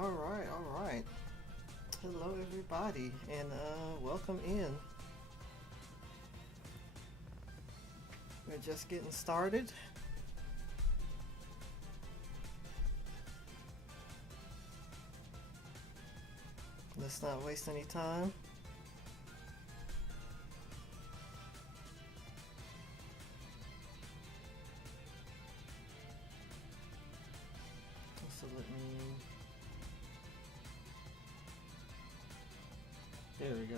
All right. Hello, everybody, and welcome in. We're just getting started. Let's not waste any time. So let me. There we go.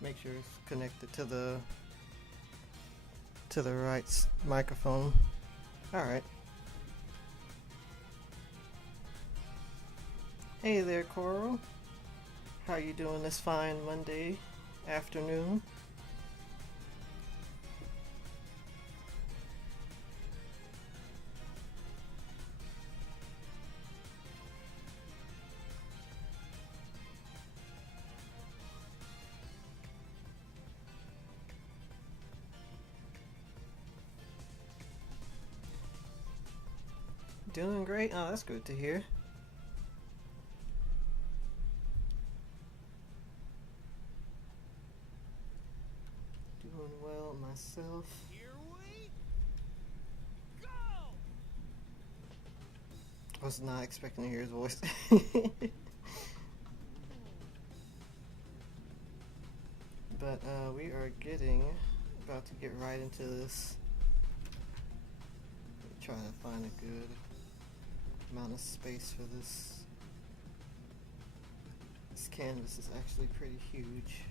Make sure it's connected to the right microphone. All right. Hey there, Coral. How you doing this fine Monday afternoon? Doing great. Oh, that's good to hear. Doing well myself. Here we go! Was not expecting to hear his voice. But we are about to get right into this. Trying to find a good amount of space for this. This canvas is actually pretty huge.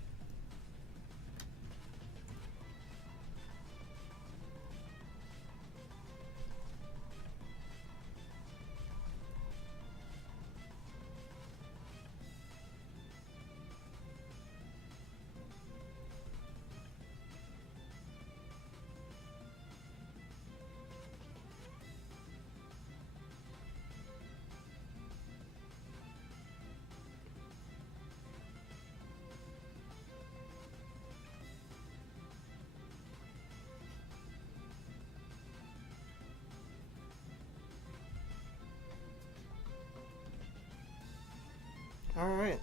Alright,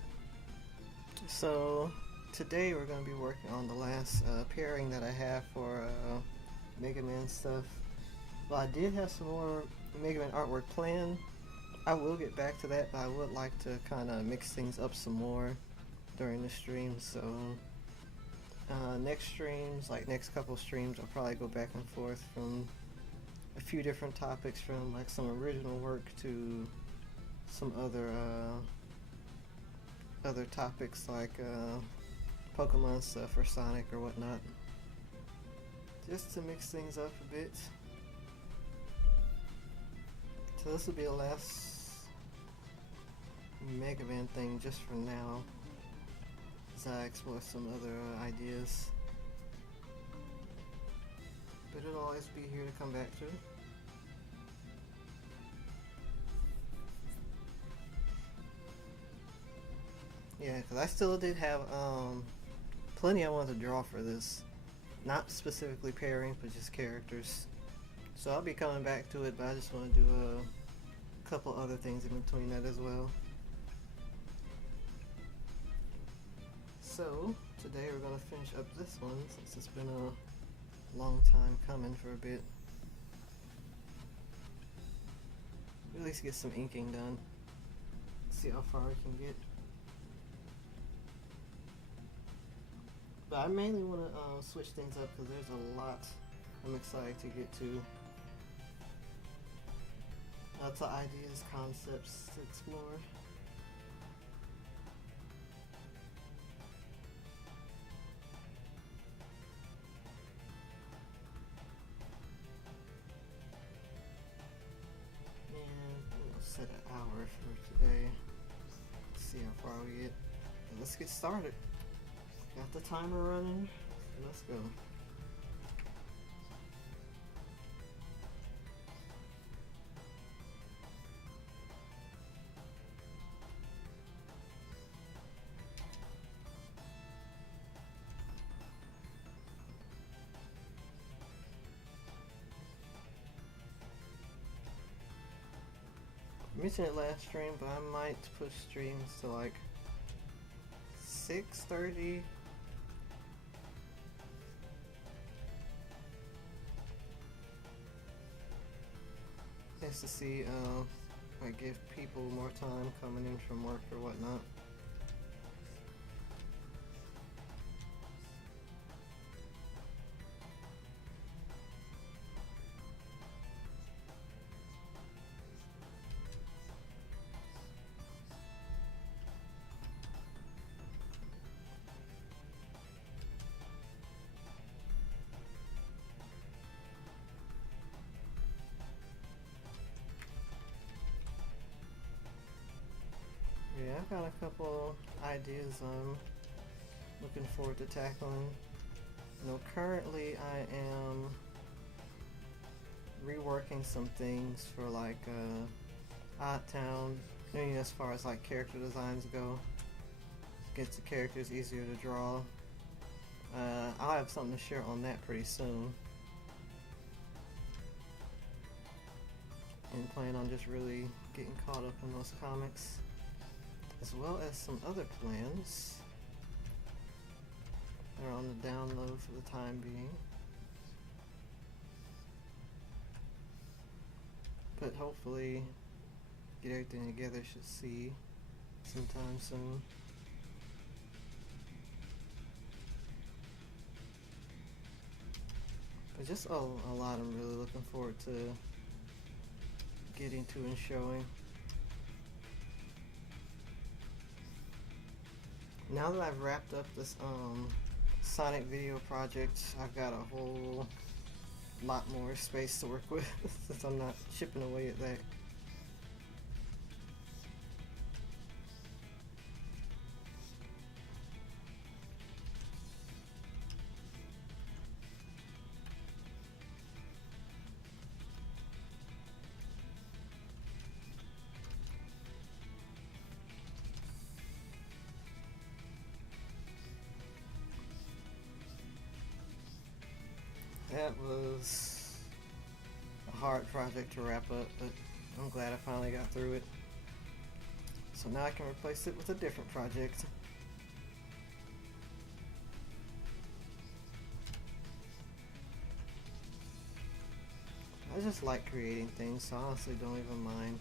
so today we're going to be working on the last pairing that I have for Mega Man stuff. Well, I did have some more Mega Man artwork planned. I will get back to that, but I would like to kind of mix things up some more during the stream. So next streams, like next couple streams, I'll probably go back and forth from a few different topics, from like some original work to some other topics like Pokemon stuff or Sonic or whatnot, just to mix things up a bit. So this will be the last Mega Man thing just for now, as I explore some other ideas. But it'll always be here to come back to. Yeah, because I still did have plenty I wanted to draw for this. Not specifically pairings, but just characters. So I'll be coming back to it, but I just want to do a couple other things in between that as well. So today we're going to finish up this one, since it's been a long time coming for a bit. At least get some inking done. See how far we can get. But I mainly want to switch things up because there's a lot I'm excited to get to. Lots of ideas, concepts to explore. And we'll set an hour for today. See how far we get. And let's get started. Got the timer running. Let's go. mentioned it last stream, but I might push streams to like 6:30. Just to see, like give people more time coming in from work or whatnot. Yeah, I've got a couple ideas I'm looking forward to tackling. You know, currently I am reworking some things for like Odd Town, you know, as far as like character designs go. Gets the characters easier to draw. I'll have something to share on that pretty soon. And plan on just really getting caught up in those comics. As well as some other plans. They're on the download for the time being. But hopefully get everything together, should see sometime soon. But just a lot I'm really looking forward to getting to and showing. Now that I've wrapped up this Sonic video project, I've got a whole lot more space to work with since I'm not chipping away at that. That was a hard project to wrap up, but I'm glad I finally got through it. So now I can replace it with a different project. I just like creating things, so I honestly don't even mind.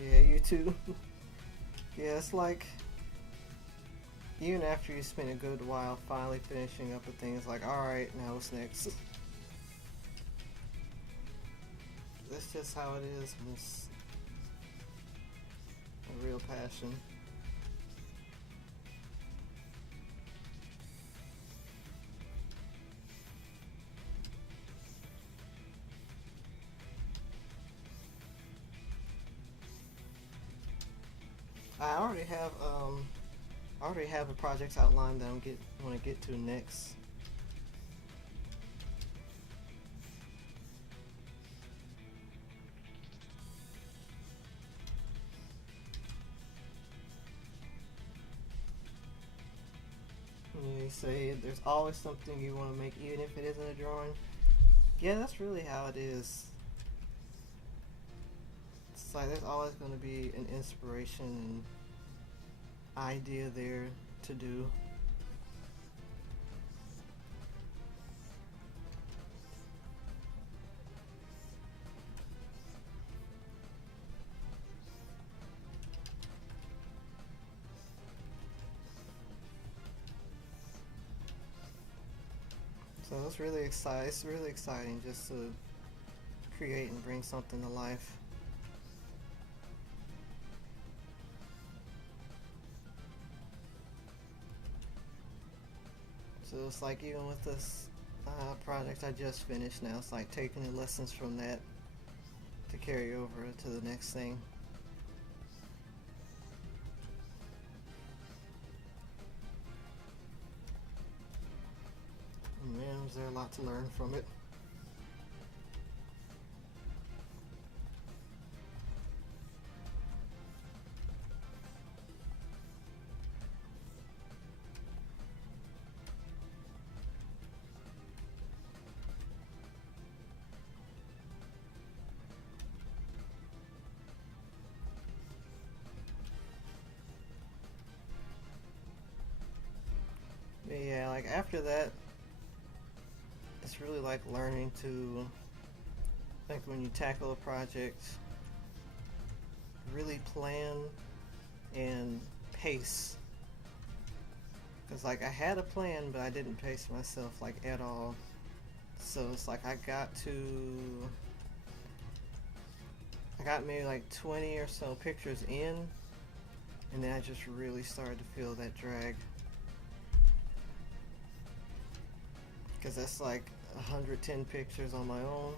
Yeah, you too. Yeah, it's like even after you spend a good while finally finishing up a thing, it's like, alright, now what's next? That's just how it is, and it's a real passion. I already have a project outlined that I'm want to get to next. You say there's always something you want to make, even if it isn't a drawing. Yeah, that's really how it is. It's like there's always going to be an inspiration and idea there to do. So it's really exciting. It's really exciting just to create and bring something to life. So it's like even with this project I just finished now, it's like taking the lessons from that to carry over to the next thing. Man, was there a lot to learn from it. like after that, it's really like learning to, like when you tackle a project, really plan and pace. Because like I had a plan, but I didn't pace myself like at all. So it's like I got maybe like 20 or so pictures in, and then I just really started to feel that drag. Because that's like 110 pictures on my own.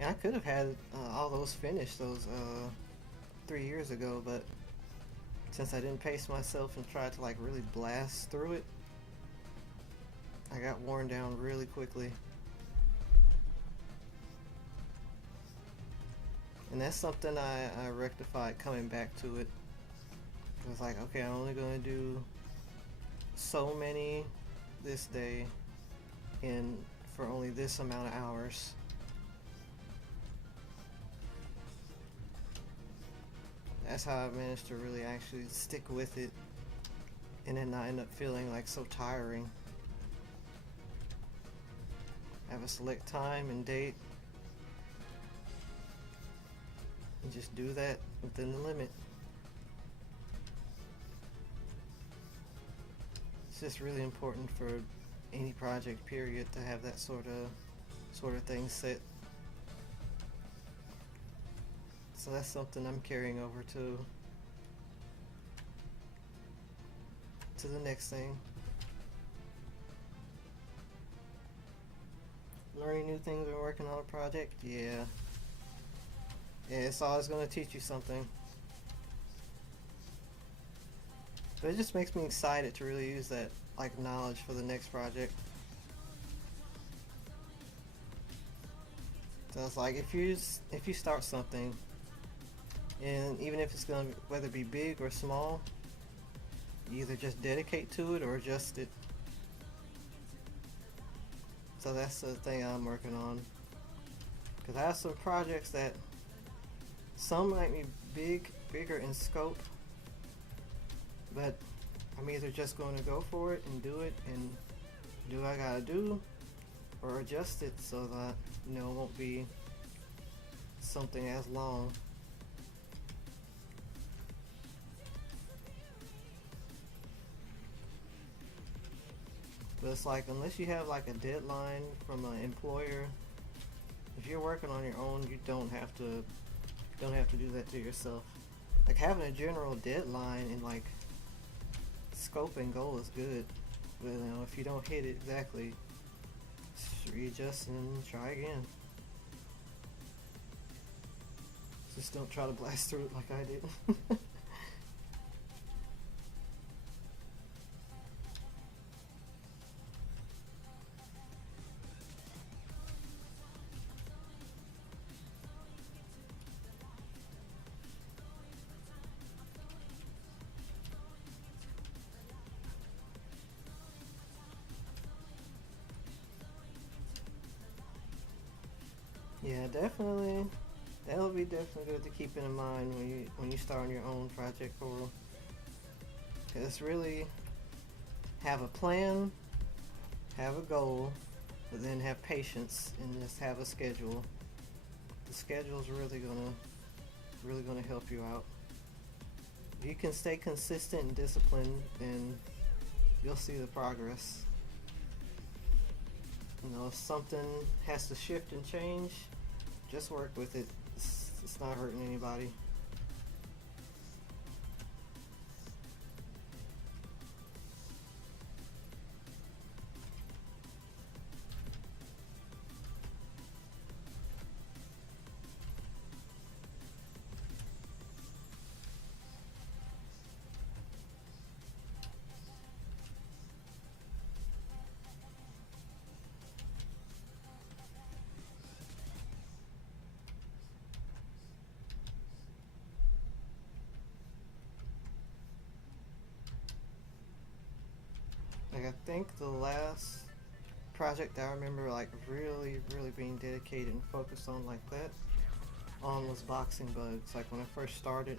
And I could have had all those finished those 3 years ago, but since I didn't pace myself and tried to like really blast through it, I got worn down really quickly. And that's something I rectified coming back to it. It was like, okay, I'm only going to do so many this day and for only this amount of hours. That's how I managed to really actually stick with it and then not end up feeling like so tiring. Have a select time and date and just do that within the limit. It's just really important for any project period to have that sort of thing set. So that's something I'm carrying over to the next thing. Learning new things when working on a project, yeah, it's always going to teach you something. But it just makes me excited to really use that like knowledge for the next project. So it's like if you start something, and even if it's gonna whether it be big or small, you either just dedicate to it or adjust it. So that's the thing I'm working on. Because I have some projects that some might be bigger in scope, but I'm either just going to go for it and do it and do what I gotta do, or adjust it so that it won't be something as long. But it's like unless you have like a deadline from an employer, if you're working on your own, you don't have to do that to yourself. Like having a general deadline and like scope and goal is good, but if you don't hit it exactly, just readjust and try again. Just don't try to blast through it like I did. Yeah, definitely. That'll be definitely good to keep in mind when you start on your own project portal. Cause really have a plan, have a goal, but then have patience and just have a schedule. The schedule's really gonna help you out. If you can stay consistent and disciplined, then you'll see the progress. If something has to shift and change, just work with it. It's not hurting anybody. Like I think the last project that I remember like really being dedicated and focused on like that on was boxing bugs. Like when I first started,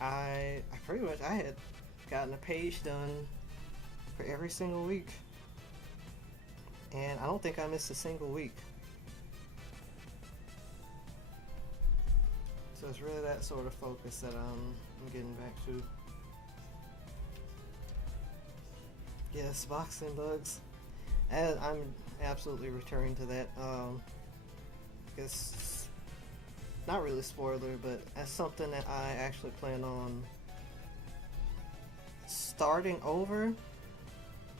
I pretty much I had gotten a page done for every single week. And I don't think I missed a single week. So it's really that sort of focus that I'm getting back to. Yes, boxing bugs. And I'm absolutely returning to that. It's not really a spoiler, but that's something that I actually plan on starting over.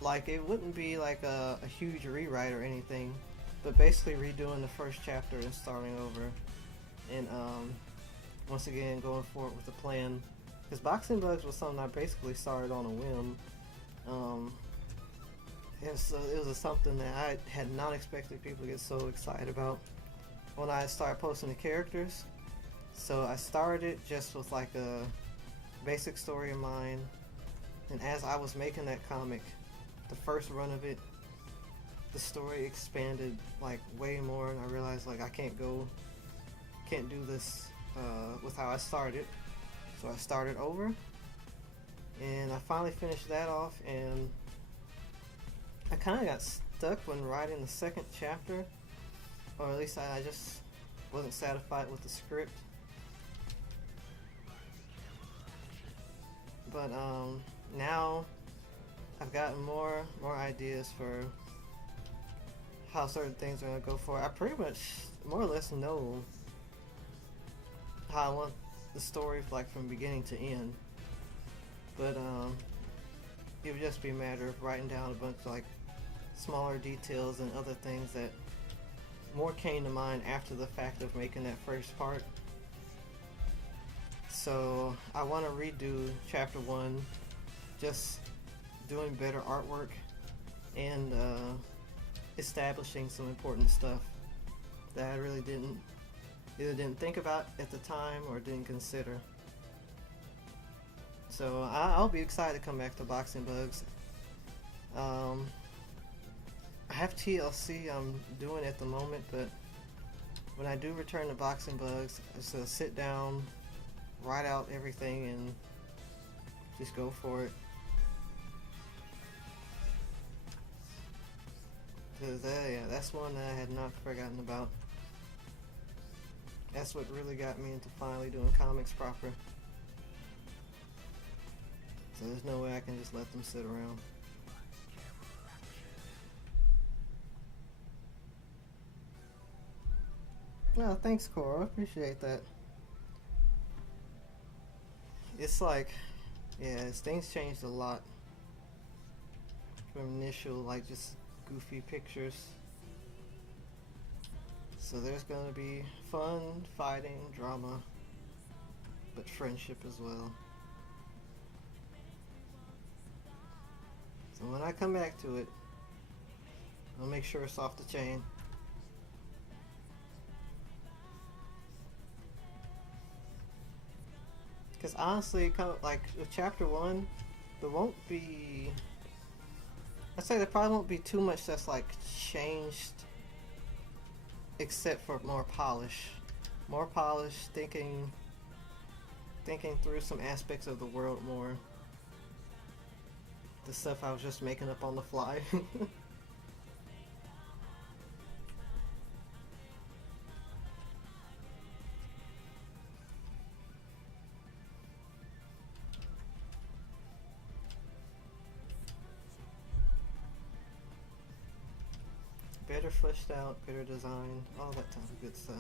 Like, it wouldn't be like a huge rewrite or anything, but basically redoing the first chapter and starting over. And once again, going forward with the plan. Because boxing bugs was something I basically started on a whim. It was something that I had not expected people to get so excited about when I started posting the characters. So I started just with like a basic story in mind, and as I was making that comic, the first run of it, the story expanded like way more, and I realized like I can't do this with how I started. So I started over, and I finally finished that off, and I kind of got stuck when writing the second chapter, or at least I just wasn't satisfied with the script. But now I've gotten more ideas for how certain things are gonna go for. I pretty much more or less know how I want the story like from beginning to end. But it would just be a matter of writing down a bunch of like smaller details and other things that more came to mind after the fact of making that first part. So I want to redo chapter 1, just doing better artwork and establishing some important stuff that I really either didn't think about at the time or didn't consider. So I'll be excited to come back to Boxing Bugs. I have TLC I'm doing at the moment, but when I do return to Boxing Bugs, it's to sit down, write out everything, and just go for it. Because that's one that I had not forgotten about. That's what really got me into finally doing comics proper. So there's no way I can just let them sit around. No, thanks, Cora. I appreciate that. It's like, yeah, things changed a lot from initial, like, just goofy pictures. So there's gonna be fun, fighting, drama, but friendship as well. So when I come back to it, I'll make sure it's off the chain. Because honestly, like with chapter 1, there won't be. I'd say there probably won't be too much that's like changed, except for more polish. More polish, thinking through some aspects of the world more. The stuff I was just making up on the fly. Better fleshed out, better designed, all that type of good stuff.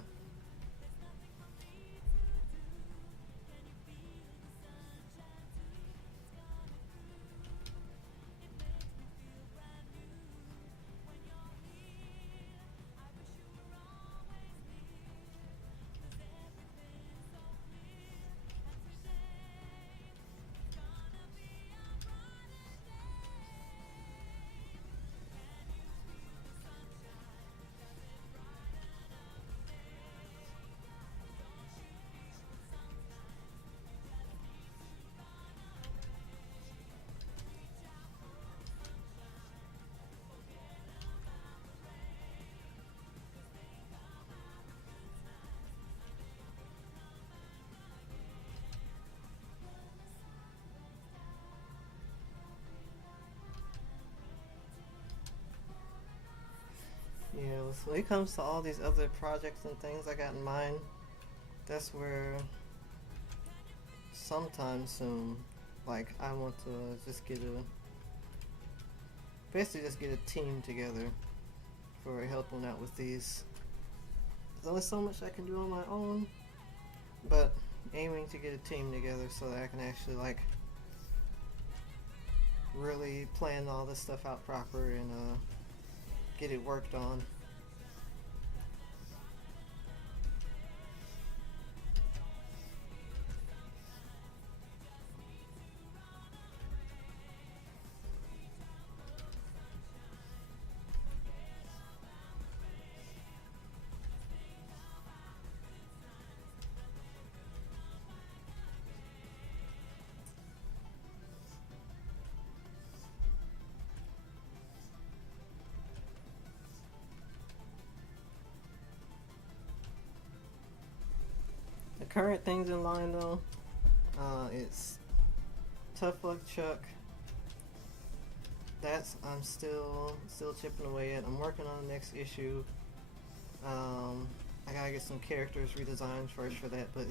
when it comes to all these other projects and things I got in mind, that's where sometime soon, like I want to just basically just get a team together for helping out with these. There's only so much I can do on my own, but aiming to get a team together so that I can actually like really plan all this stuff out proper and get it worked on. The current things in line though, it's Tough Luck Chuck. That's I'm still chipping away at. I'm working on the next issue. I gotta get some characters redesigned first for that, but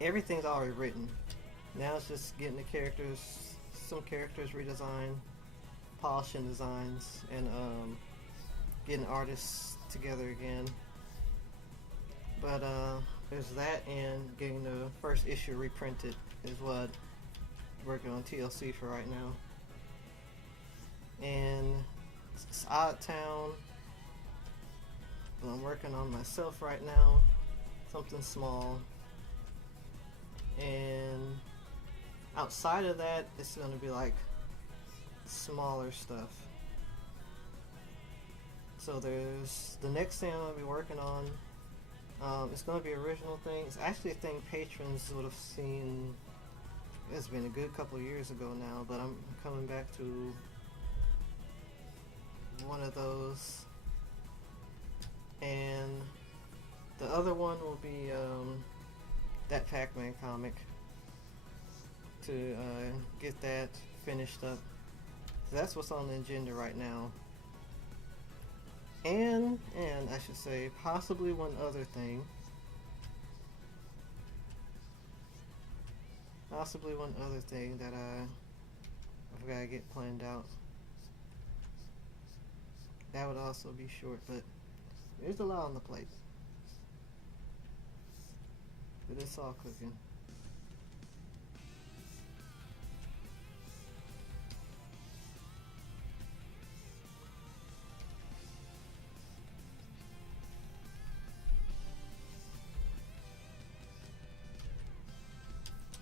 everything's already written. Now it's just getting some characters redesigned, polishing designs, and getting artists together again. But there's that, and getting the first issue reprinted is what I'm working on TLC for right now. And it's Odd Town. I'm working on myself right now, something small. And outside of that, it's going to be like smaller stuff. So there's the next thing I'm going to be working on. It's going to be original thing. It's actually a thing patrons would have seen. It's been a good couple of years ago now, but I'm coming back to one of those. And the other one will be that Pac-Man comic, to get that finished up. So that's what's on the agenda right now. And I should say possibly one other thing. Possibly one other thing that I've got to get planned out. That would also be short, but there's a lot on the plate. But it's all cooking.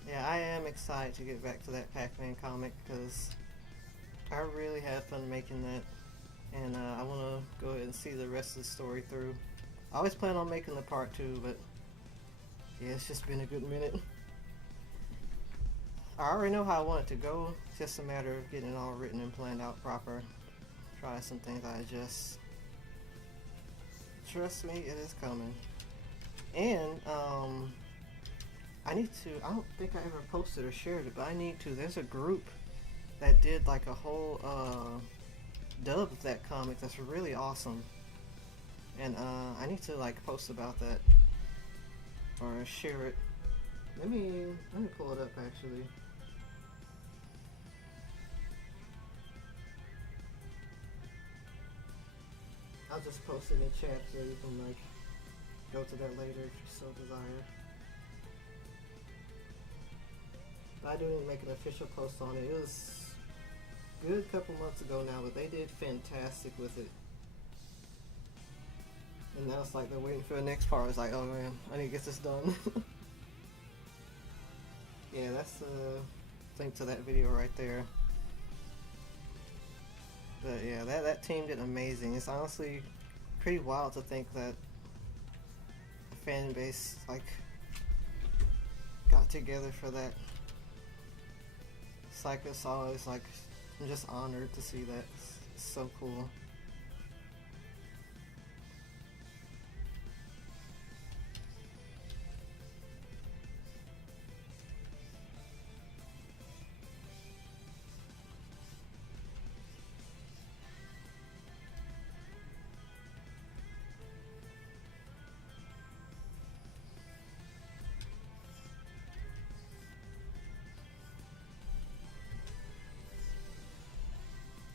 Yeah, I am excited to get back to that Pac-Man comic because I really had fun making that. And I want to go ahead and see the rest of the story through. I always plan on making the part 2, but yeah, it's just been a good minute. I already know how I want it to go. It's just a matter of getting it all written and planned out proper. Try some things I adjust. Trust me, it is coming. And I don't think I ever posted or shared it, but I need to. There's a group that did like a whole dub of that comic that's really awesome. And I need to like post about that or share it. Let me pull it up actually. I'll just post it in chat so you can like go to that later if you so desire. I didn't make an official post on it. It was a good couple months ago now, but they did fantastic with it. And now it's like they're waiting for the next part. It's like, oh man, I need to get this done. Yeah, that's the link to that video right there. But yeah, that team did amazing. It's honestly pretty wild to think that the fan base like got together for that. It's like it's always like I'm just honored to see that. It's so cool.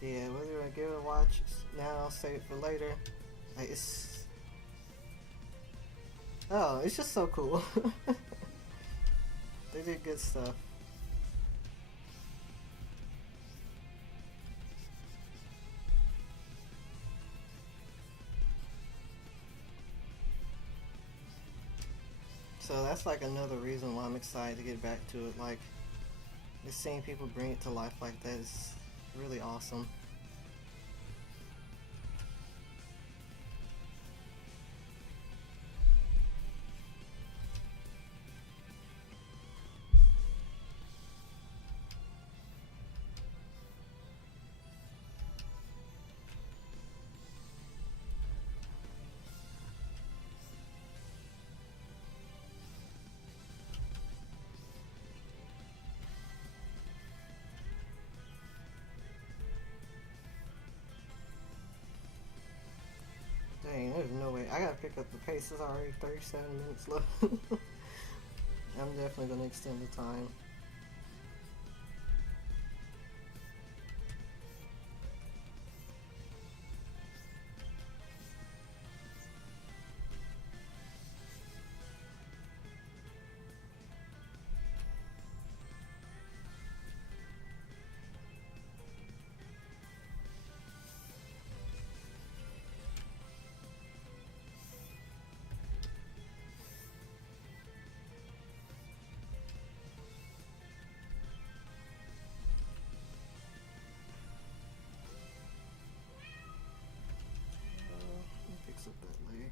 Yeah, whether you want to give it a watch now, save it for later. Like it's just so cool. They did good stuff. So that's like another reason why I'm excited to get back to it. Like, just seeing people bring it to life like that is really awesome. Dang, there's no way. I gotta pick up the pace. There's already 37 minutes left. I'm definitely gonna extend the time. Let me fix up that leg.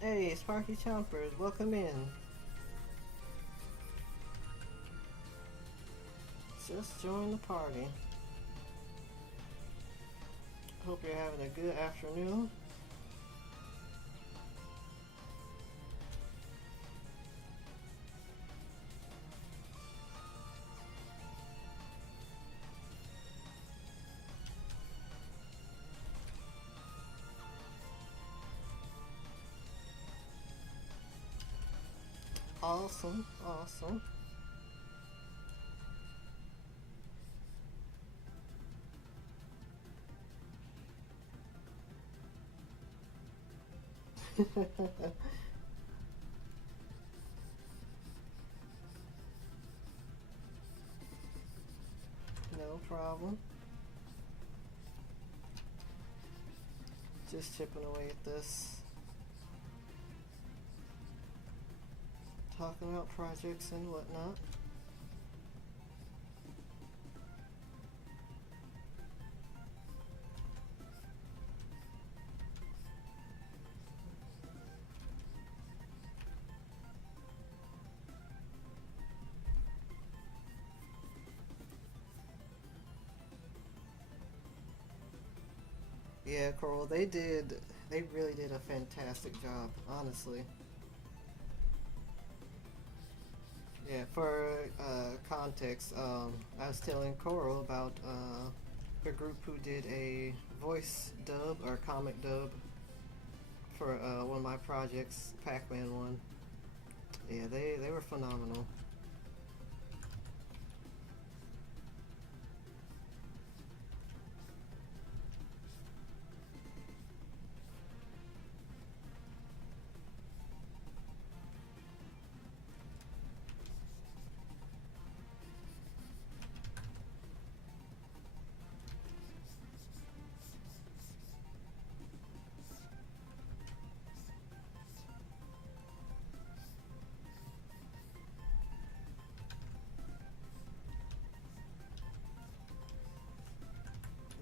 Hey, Sparky Chompers, welcome in. Just join the party. Hope you're having a good afternoon. Awesome, awesome. No problem. Just chipping away at this. Talking about projects and whatnot. Yeah, Coral, they really did a fantastic job, honestly. Yeah, for context, I was telling Coral about a group who did a voice dub or comic dub for one of my projects, Pac-Man one. Yeah, they were phenomenal.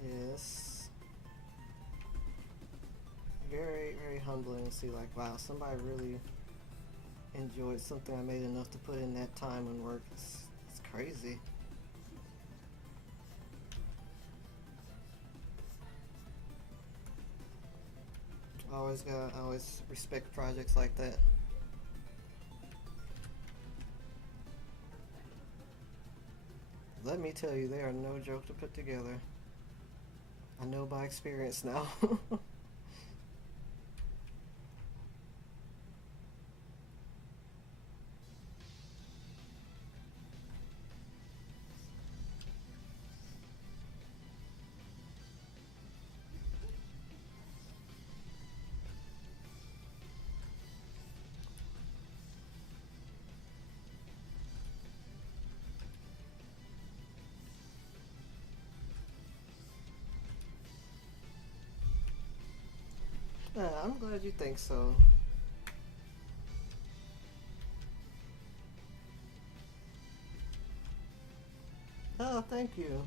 Yes, very humbling to see like, wow, somebody really enjoyed something I made enough to put in that time and work. It's crazy. I always respect projects like that. Let me tell you, they are no joke to put together. I know by experience now. I'm glad you think so. Oh, thank you.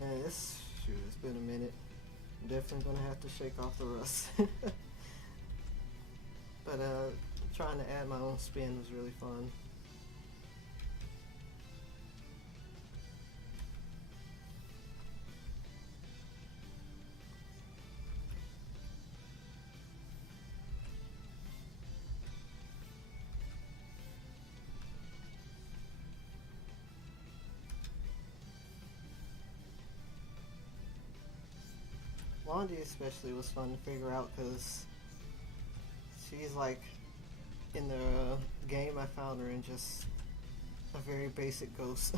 Yeah, it's been a minute. I'm definitely gonna have to shake off the rust. But trying to add my own spin was really fun. Blondie especially was fun to figure out because she's like in the game I found her in just a very basic ghost.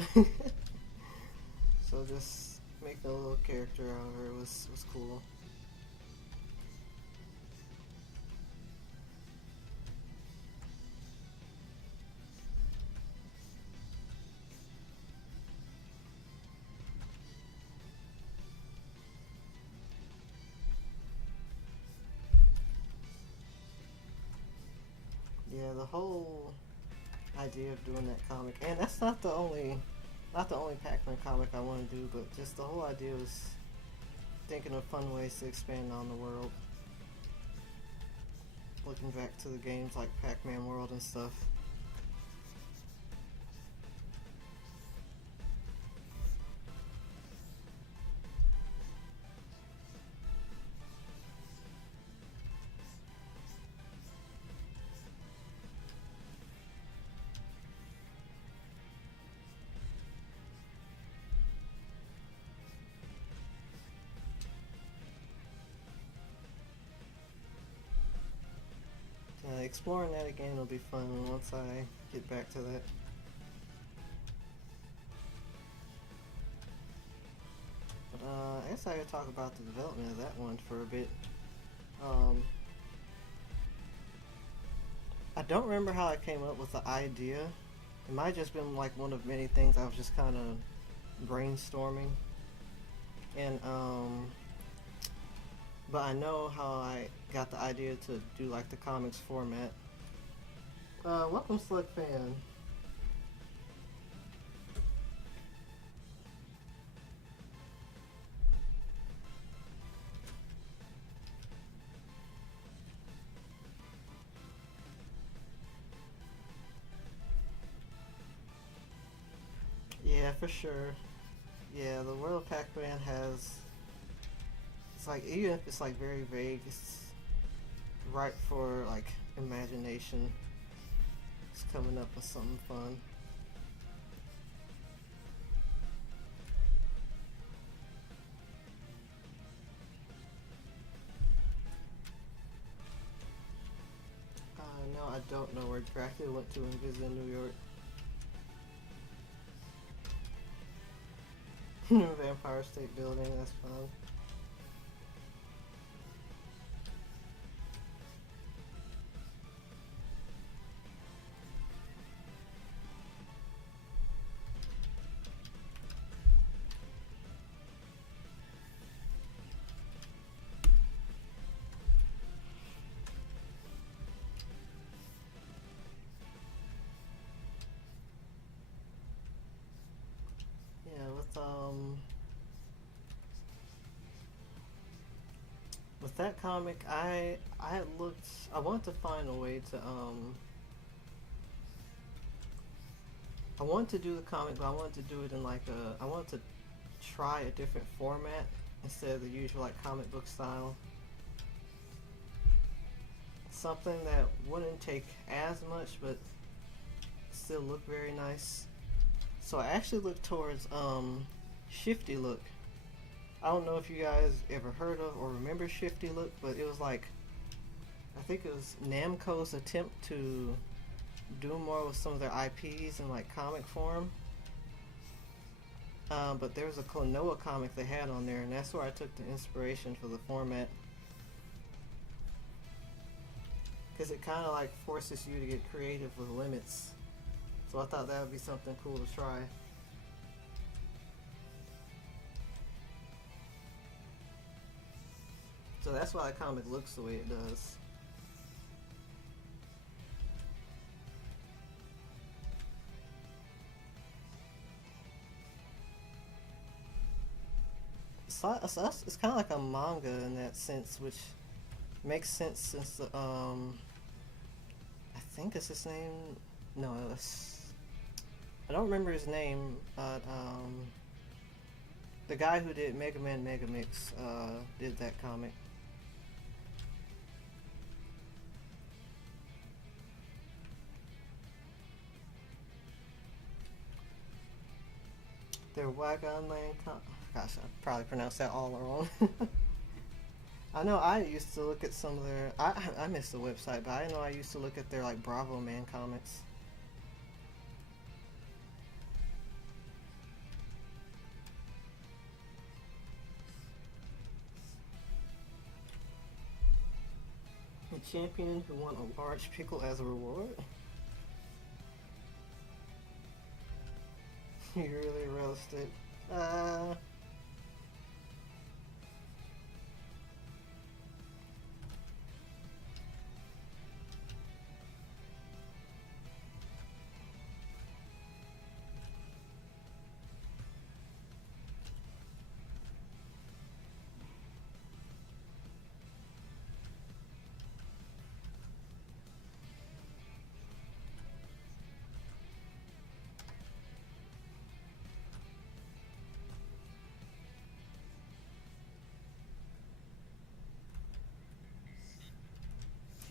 So just making a little character out of her was cool. Yeah, the whole idea of doing that comic, and that's not the only Pac-Man comic I want to do, but just the whole idea was thinking of fun ways to expand on the world. Looking back to the games like Pac-Man World and stuff. Exploring that again will be fun once I get back to that. But I guess I could talk about the development of that one for a bit. Um, I don't remember how I came up with the idea. It might have just been like one of many things I was just kind of brainstorming. And but I know how I got the idea to do like the comics format. Welcome, Slug Fan. Yeah, for sure. Yeah, the world of Pac-Man has. It's like even if it's like very vague, it's ripe for like imagination. It's coming up with something fun. No, I don't know where exactly I went to and visited New York. Vampire State Building, that's fun. Yeah, with that comic, I looked. I wanted to find a way to I wanted to do the comic, but I wanted to do it in like a. I wanted to try a different format instead of the usual like comic book style. Something that wouldn't take as much, but still look very nice. So I actually looked towards Shifty Look. I don't know if you guys ever heard of or remember Shifty Look, but it was like I think it was Namco's attempt to do more with some of their IPs in like comic form. But there was a Klonoa comic they had on there, and that's where I took the inspiration for the format. Because it kind of like forces you to get creative with limits. So I thought that would be something cool to try. So that's why the comic looks the way it does. It's kind of like a manga in that sense, which makes sense since I think it's his name. No, I don't remember his name, but the guy who did Mega Man Mega Mix did that comic. Their Wagon Lane Gosh, I probably pronounced that all wrong. I know I used to look at some of their. I missed the website, but I know I used to look at their like Bravo Man comics. A champion who won a large pickle as a reward. You really relished it.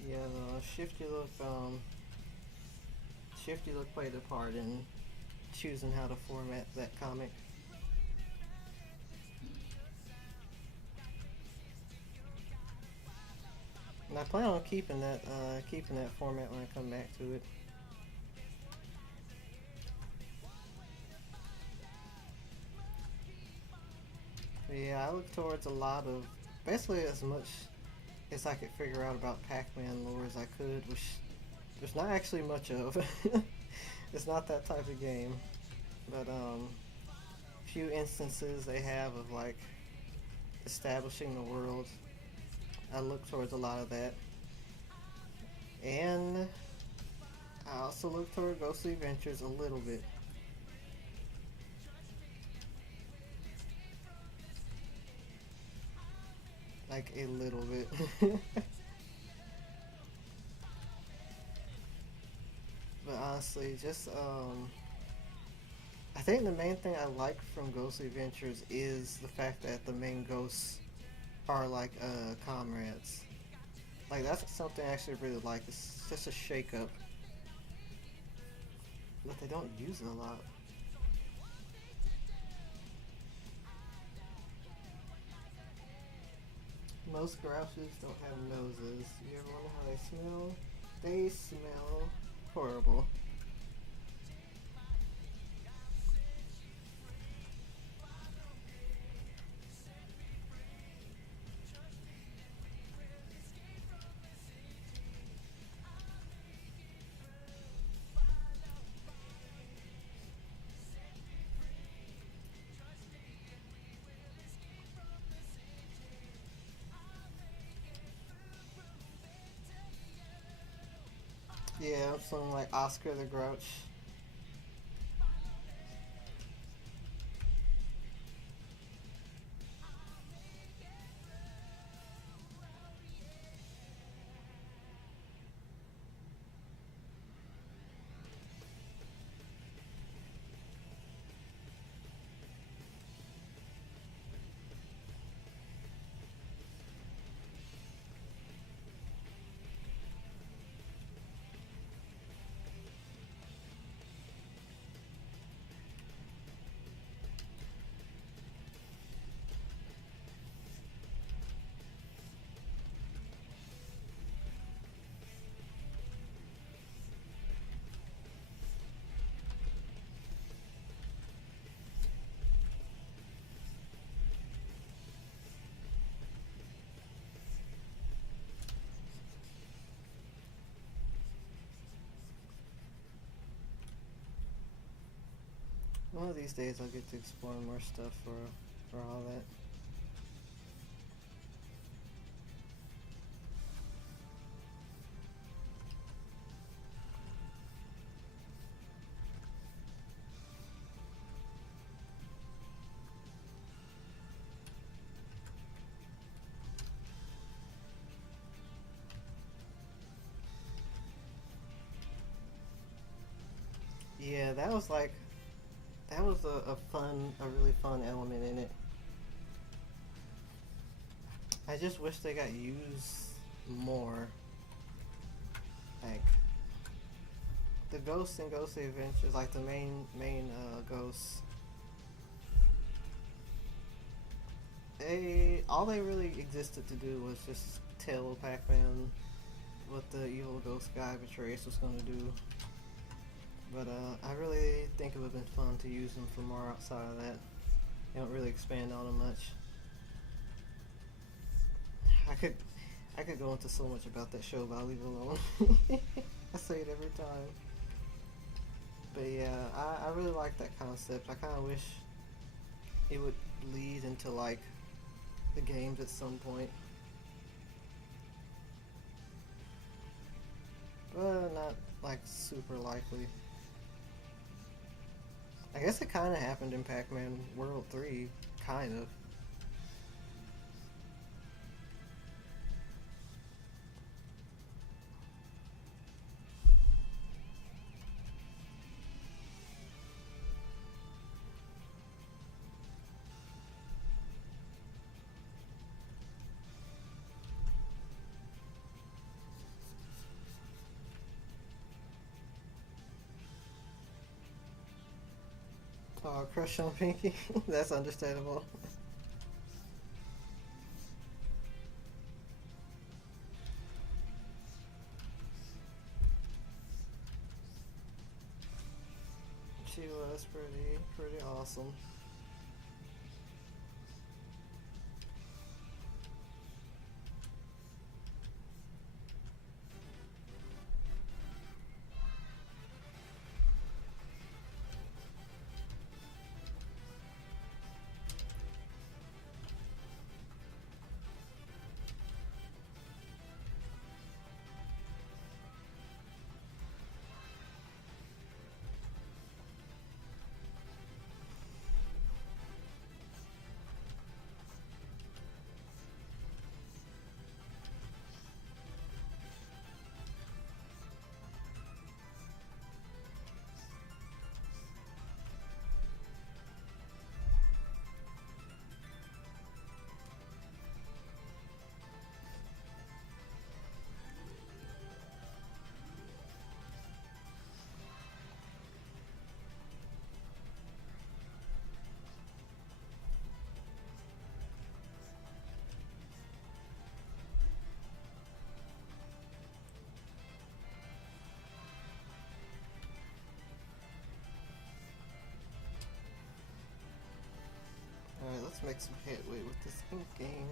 Yeah, Shifty Look played a part in choosing how to format that comic. And I plan on keeping that format when I come back to it. But yeah, I look towards a lot of basically as much as I could figure out about Pac-Man lore as I could, which there's not actually much of. It's not that type of game, but few instances they have of like establishing the world. I look towards a lot of that, and I also look toward Ghostly Adventures a little bit. Like a little bit. But honestly, just I think the main thing I like from Ghostly Adventures is the fact that the main ghosts are like comrades. Like that's something I actually really like. It's just a shake up. But they don't use it a lot. Most grouches don't have noses. You ever wonder how they smell? They smell horrible. Yeah, something like Oscar the Grouch. One of these days I'll get to explore more stuff for all that. Yeah, that was a really fun element in it. I just wish they got used more. Like the ghosts in Ghostly Adventures, like the main ghosts. They all they really existed to do was just tell Pac-Man what the evil ghost guy Betrays was gonna do. But I really think it would have been fun to use them for more outside of that. They don't really expand on them much. I could I could go into so much about that show, but I'll leave it alone. I say it every time. But yeah, I really like that concept. I kind of wish it would lead into like the games at some point. But not like super likely. I guess it kind of happened in Pac-Man World 3, kind of. Oh, crush on Pinky? That's understandable. She was pretty awesome. Alright, let's make some headway with this inking.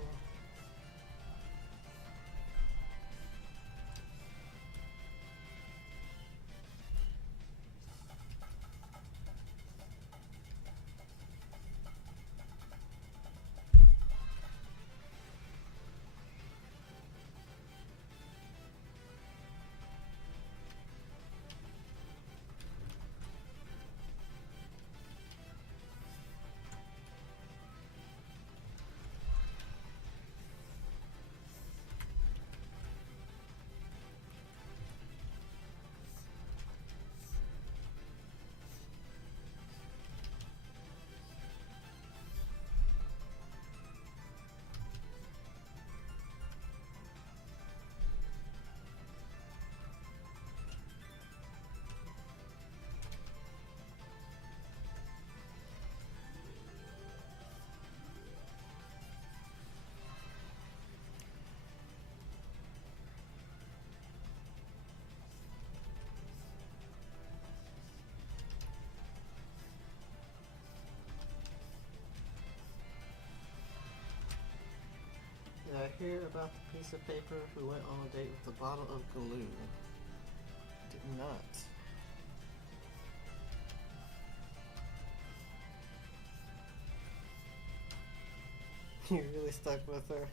Did I hear about the piece of paper who went on a date with a bottle of glue? Did not. You really stuck with her.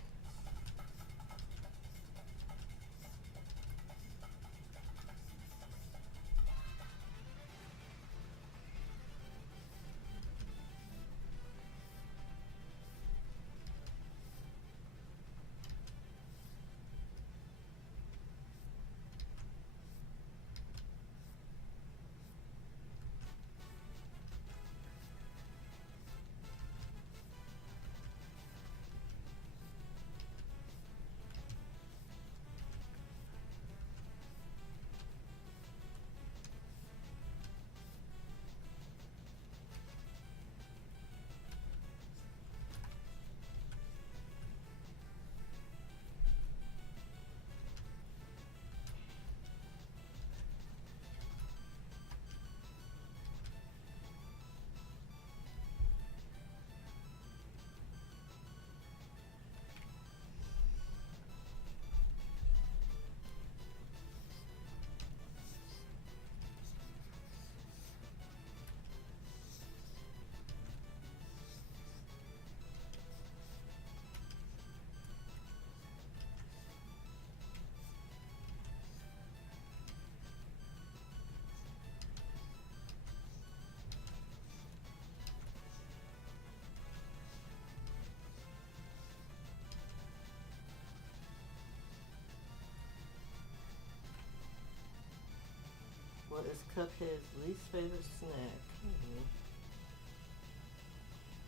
What is Cuphead's least favorite snack?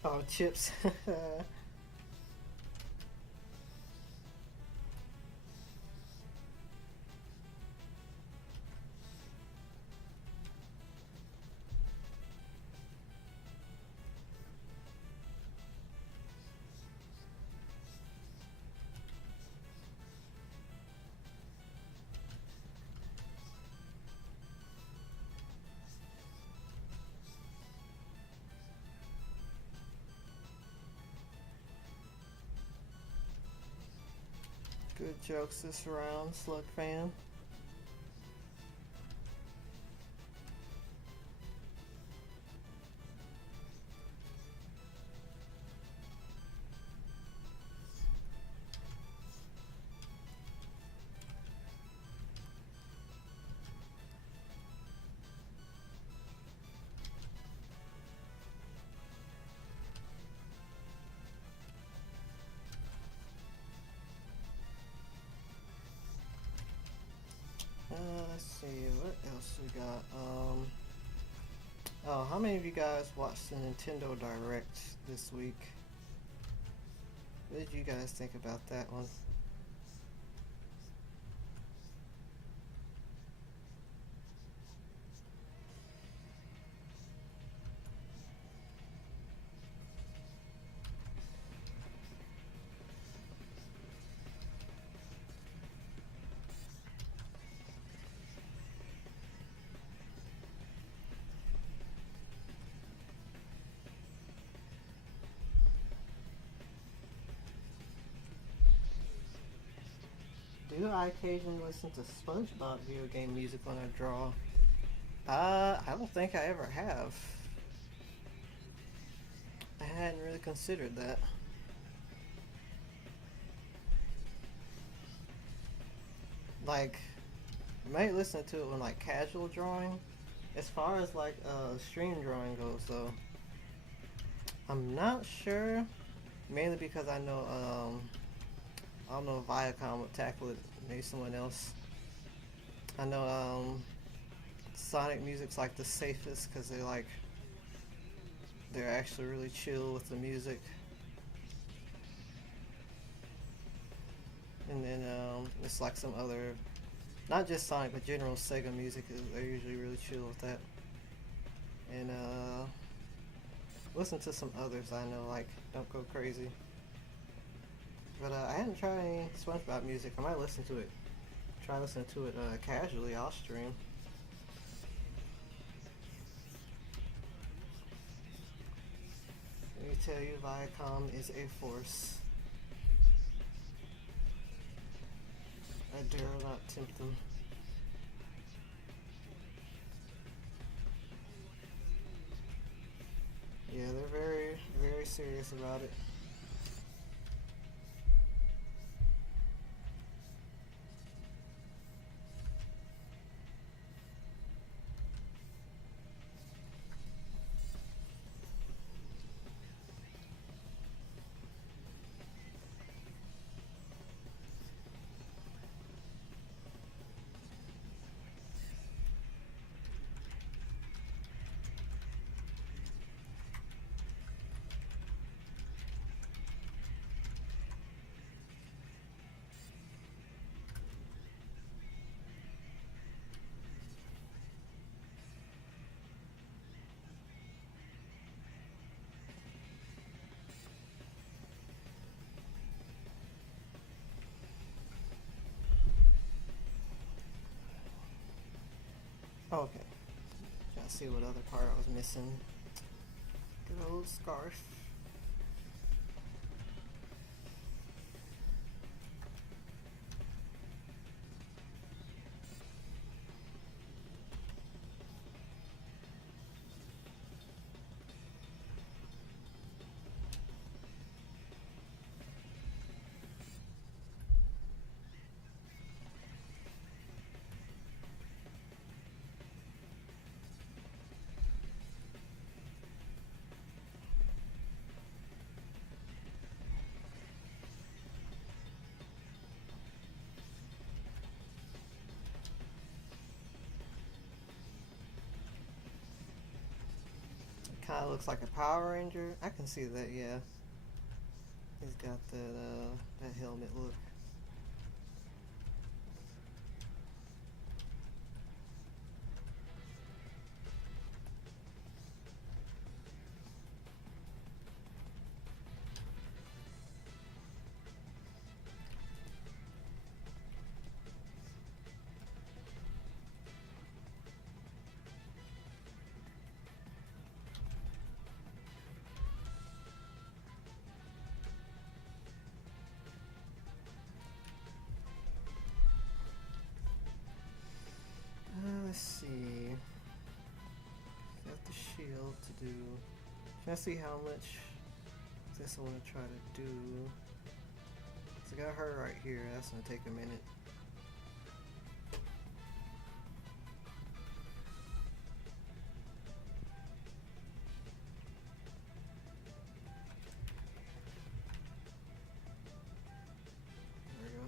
Oh, chips. Good jokes this round, Slug fan. Let's see, what else we got? Oh, how many of you guys watched the Nintendo Direct this week? What did you guys think about that one? do I occasionally listen to SpongeBob video game music when I draw? I don't think I ever have. I hadn't really considered that. Like, I might listen to it when like casual drawing. As far as like stream drawing goes, though, I'm not sure. Mainly because I know I don't know if Viacom would tackle it. Maybe someone else. I know Sonic music's like the safest because they're actually really chill with the music. And then it's like some other, not just Sonic but general Sega music. They're usually really chill with that. And listen to some others I know like don't go crazy. But I hadn't tried any SpongeBob music. I might listen to it. Try listening to it casually off stream. Let me tell you, Viacom is a force. I dare not tempt them. Yeah, they're very, very serious about it. Okay. Trying to see what other part I was missing. Good old scarf. Kind of looks like a Power Ranger. I can see that, yeah. He's got that helmet look. Let's see. Got the shield to do. Trying to see how much this I want to try to do. So I got her right here. That's gonna take a minute. There we go.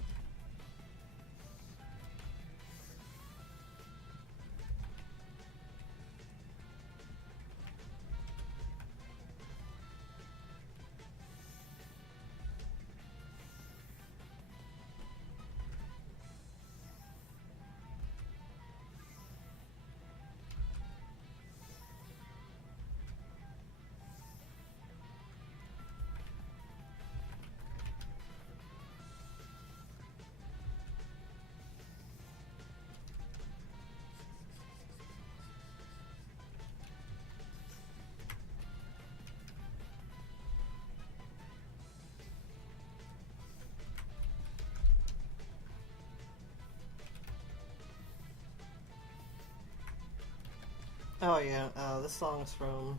Oh yeah, this song is from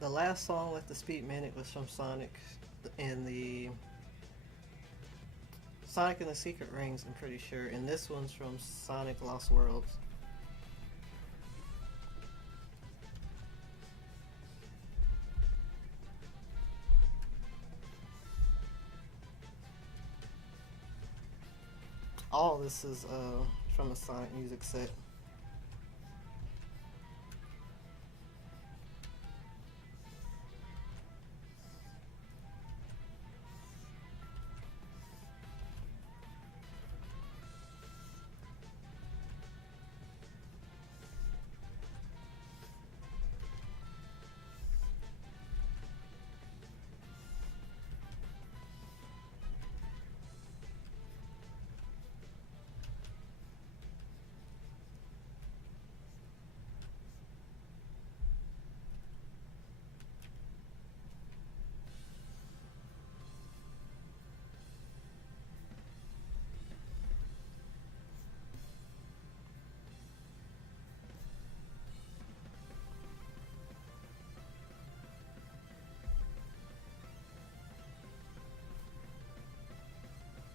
the last song with the speed minute was from Sonic and the Sonic and the Secret Rings. I'm pretty sure, and this one's from Sonic Lost Worlds. All this is from a Sonic music set.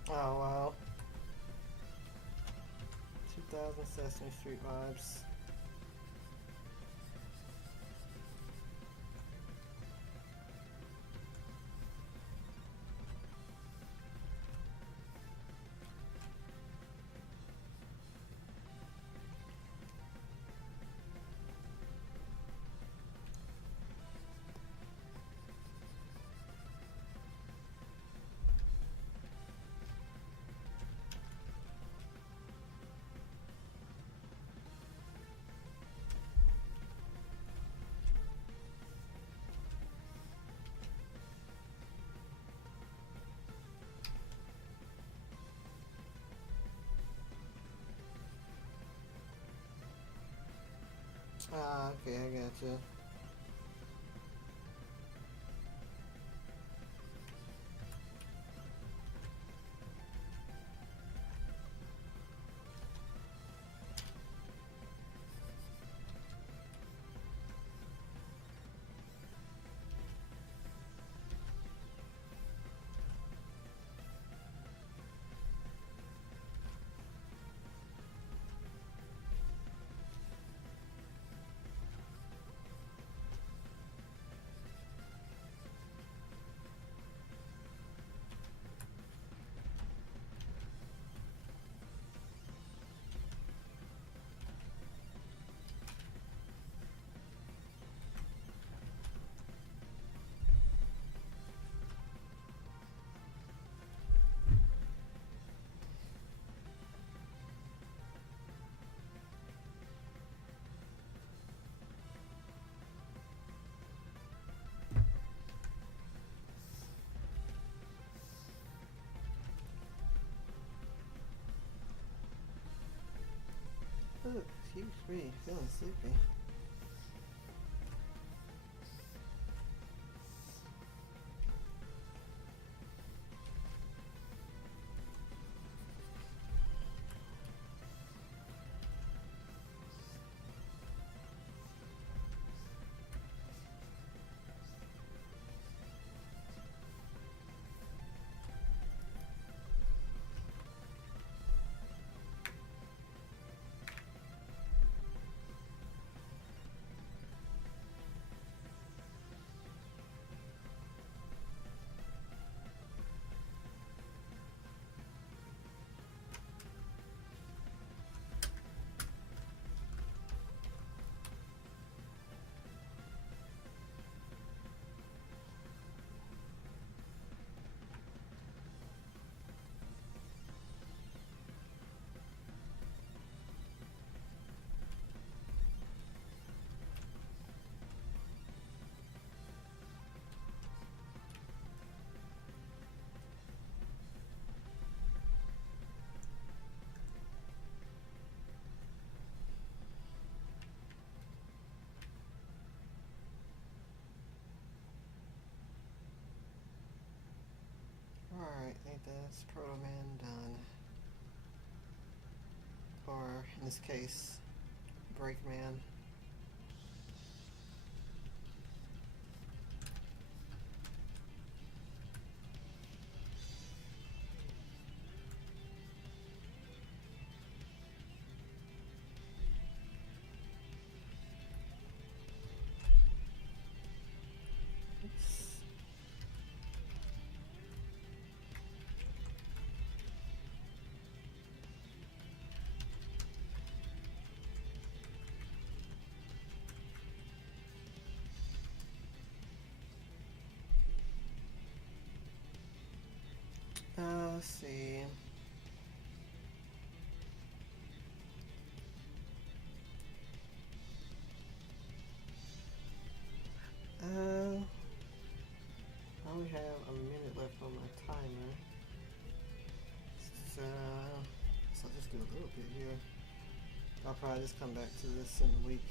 Oh wow. 2000 Sesame Street vibes. Ah, okay, I gotcha. Ooh, excuse me, feeling sleepy. Alright, I think that's Protoman done. Or, in this case, Breakman. Let's see. I only have a minute left on my timer. So I'll just do a little bit here. I'll probably just come back to this in a week.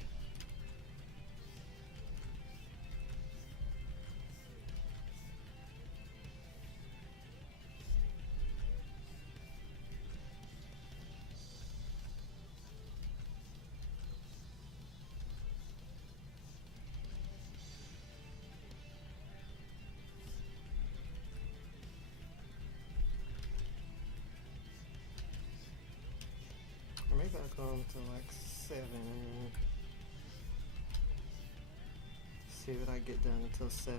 Or maybe I'll go to like 7. See what I get done until 7.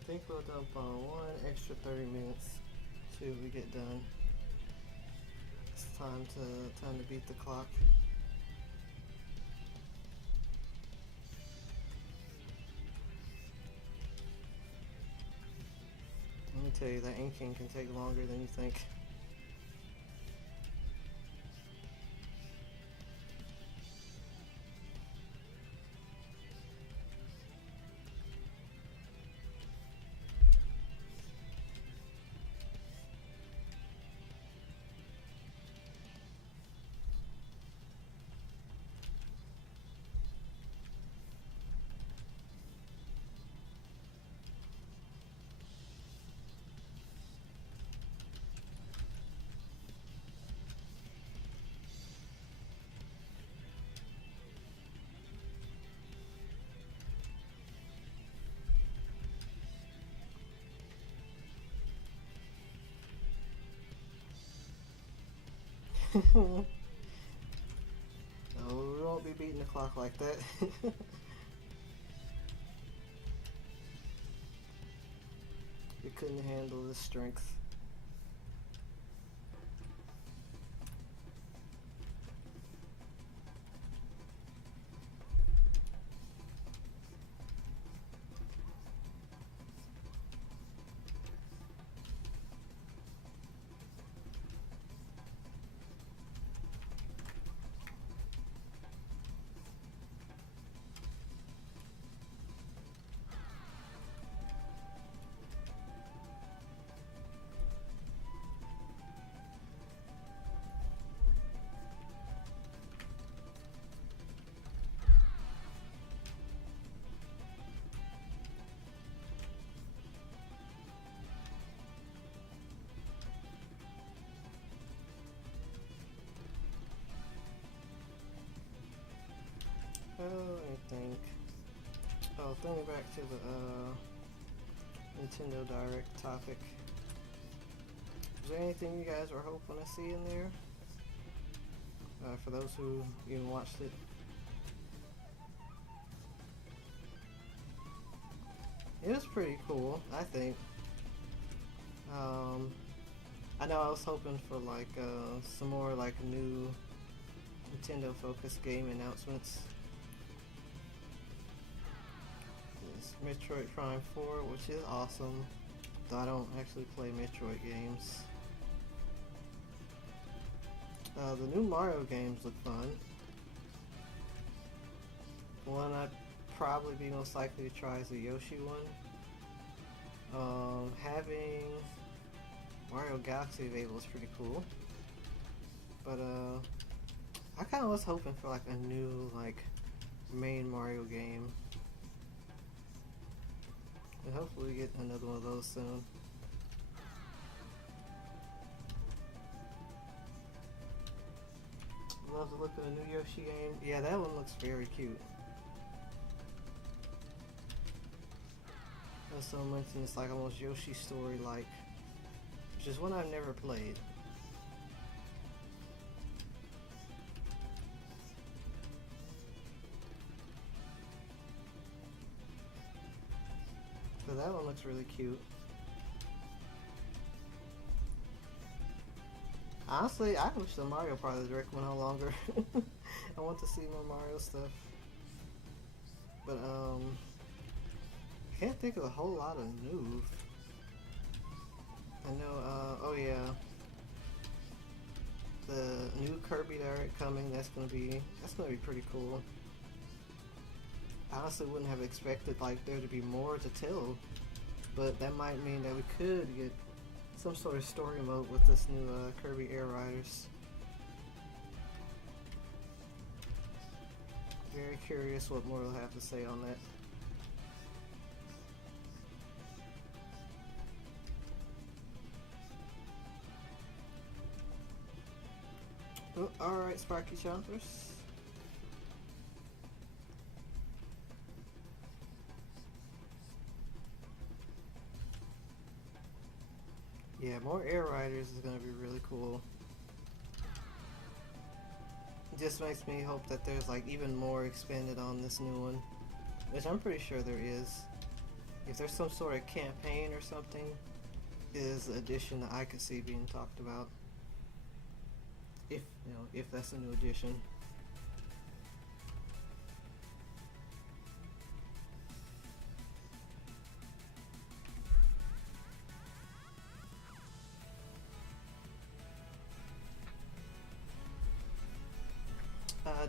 I think we'll dump on one extra 30 minutes. See what we get done. It's time to beat the clock. Let me tell you, that inking can take longer than you think. No, we won't be beating the clock like that. We couldn't handle the strength. I think. Oh, throwing back to the Nintendo Direct topic. Is there anything you guys were hoping to see in there? For those who even watched it. It was pretty cool, I think. I know I was hoping for like some more like new Nintendo focused game announcements. There's Metroid Prime 4, which is awesome. though I don't actually play Metroid games. The new Mario games look fun. One I'd probably be most likely to try is the Yoshi one. Having Mario Galaxy available is pretty cool. But I kind of was hoping for like a new like main Mario game. And hopefully we get another one of those soon. Love the look of the new Yoshi game. Yeah, that one looks very cute. As someone mentioned, it's like almost Yoshi Story like, which is one I've never played. So that one looks really cute. Honestly, I wish the Mario part of the direct went on longer. I want to see more Mario stuff. But I can't think of a whole lot of new. I know, oh yeah. The new Kirby direct coming, that's gonna be pretty cool. I honestly wouldn't have expected like there to be more to tell, but that might mean that we could get some sort of story mode with this new Kirby Air Riders. Very curious what more they'll have to say on that. Oh, alright, Sparky Chompers. Yeah, more Air Riders is gonna be really cool. It just makes me hope that there's like even more expanded on this new one, which I'm pretty sure there is. If there's some sort of campaign or something, is the addition that I could see being talked about. If you know, if that's a new addition.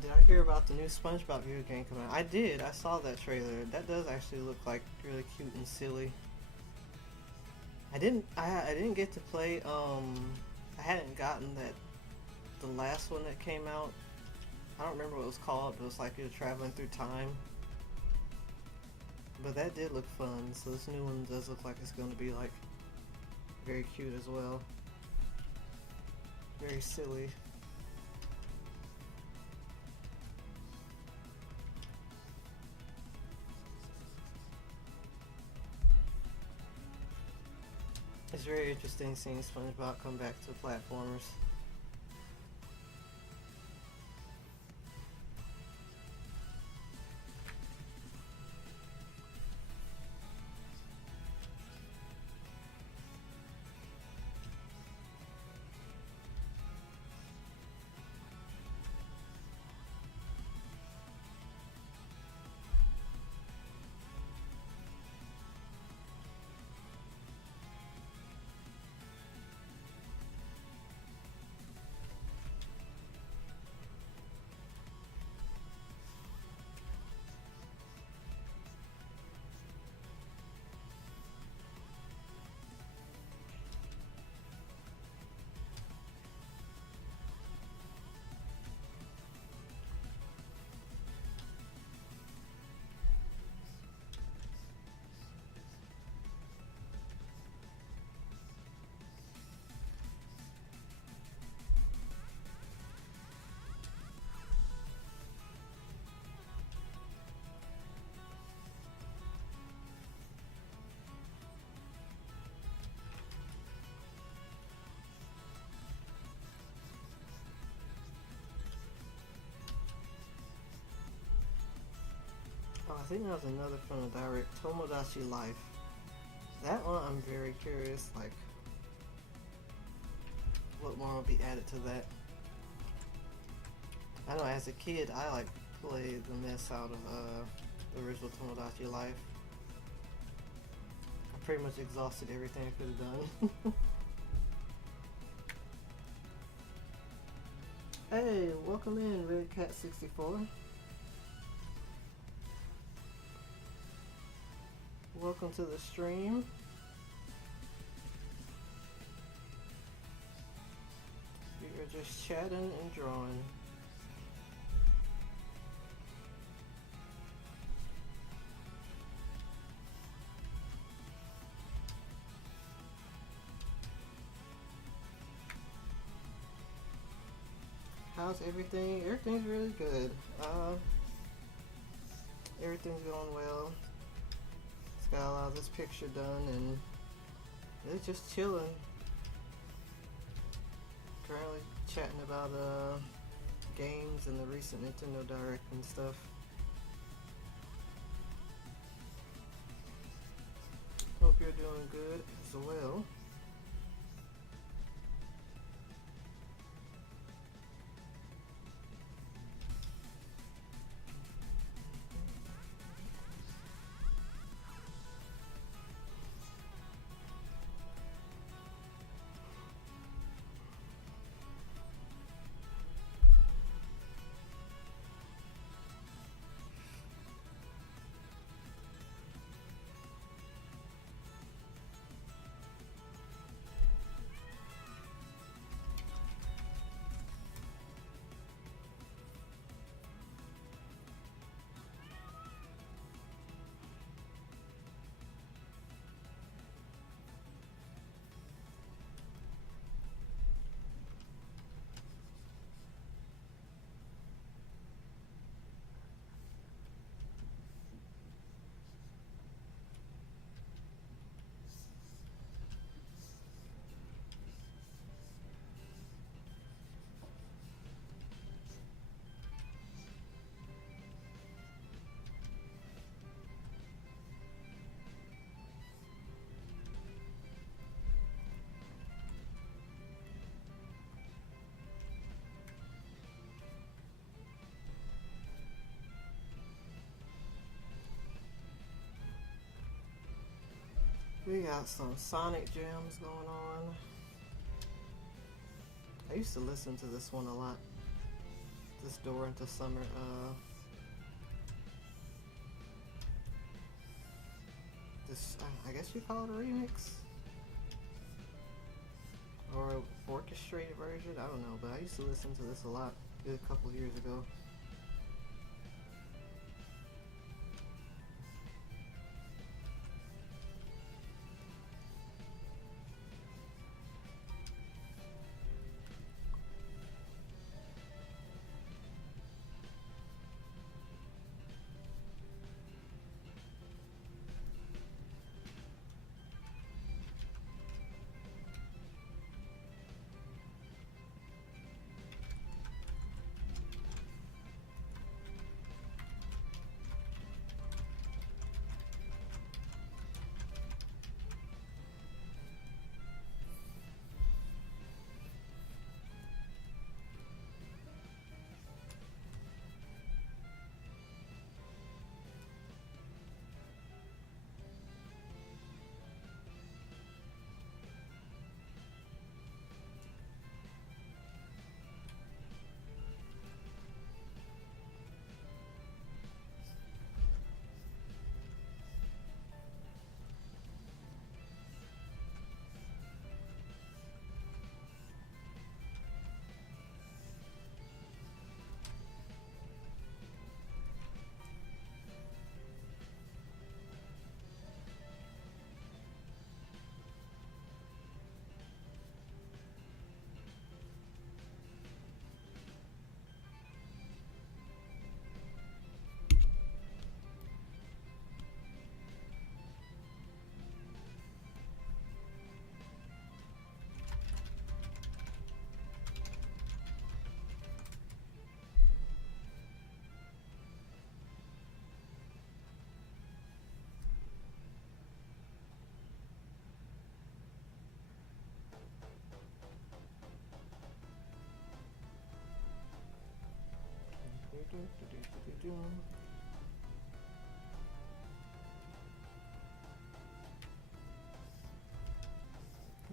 Did I hear about the new SpongeBob video game coming out? I did. I saw that trailer. That does actually look like really cute and silly. I didn't get to play. I hadn't gotten the last one that came out. I don't remember what it was called, but it was like you're traveling through time. But that did look fun. So this new one does look like it's going to be like very cute as well. Very silly. It's very interesting seeing SpongeBob come back to platformers. Oh, I think that was another from the direct, Tomodachi Life. That one I'm very curious, like, what more will be added to that. I know as a kid, I like played the mess out of the original Tomodachi Life. I'm pretty much exhausted everything I could have done. Hey, welcome in, Red Cat 64. Welcome to the stream. We are just chatting and drawing. How's everything? Everything's really good. Everything's going well. Just got a lot of this picture done and it's just chilling. Currently chatting about games and the recent Nintendo Direct and stuff. Hope you're doing good as well. We got some Sonic jams going on. I used to listen to this one a lot. This Door into Summer. This, I guess you call it a remix? Or an orchestrated version? I don't know, but I used to listen to this a lot a couple years ago.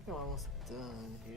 I'm almost done here.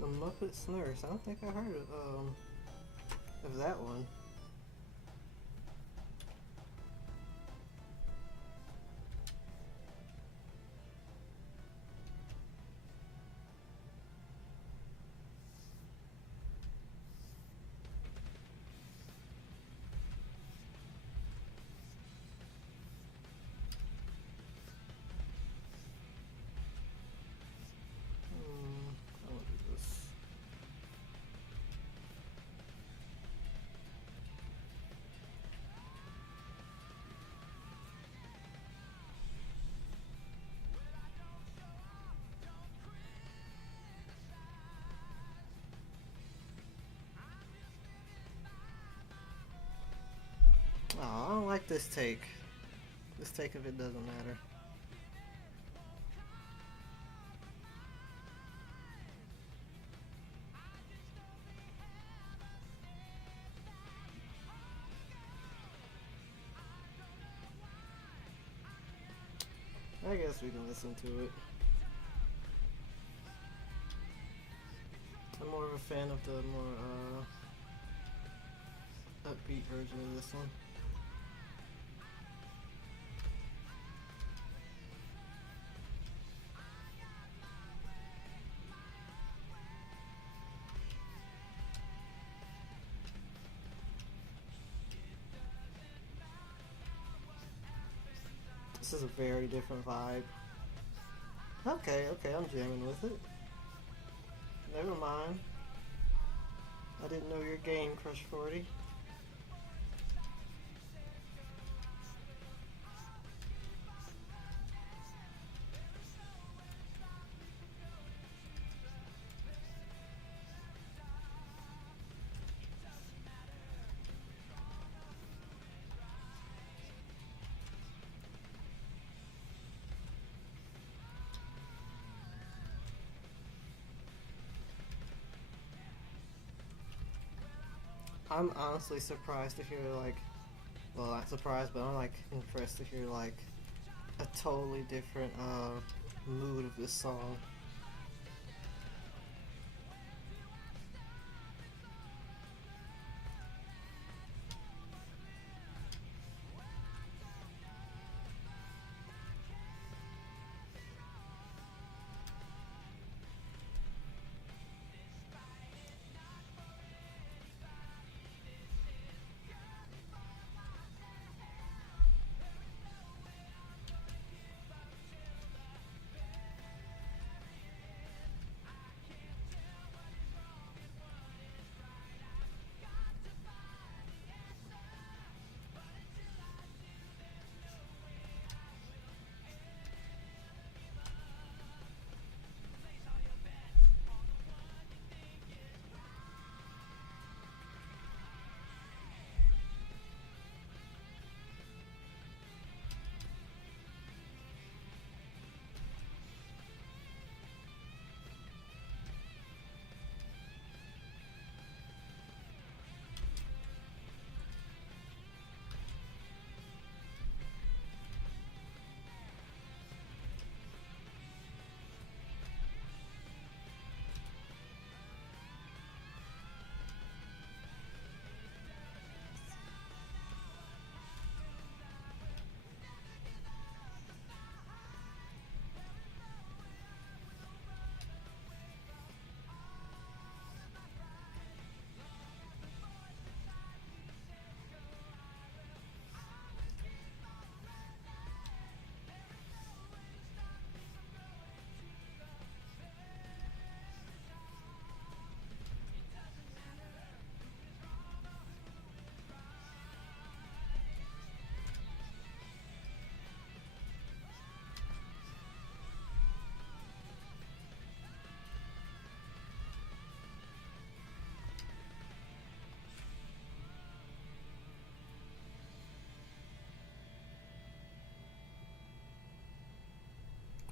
The Muppet's Nurse. I don't think I heard of that one. I want to do this. Oh, I don't like this take. This take of it doesn't matter. I guess we can listen to it. I'm more of a fan of the more upbeat version of this one. This is a very different vibe. Okay, I'm jamming with it. Never mind. I didn't know your game, Crush 40. I'm honestly surprised to hear like, well, not surprised, but I'm like impressed to hear like a totally different mood of this song.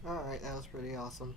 Alright, that was pretty awesome.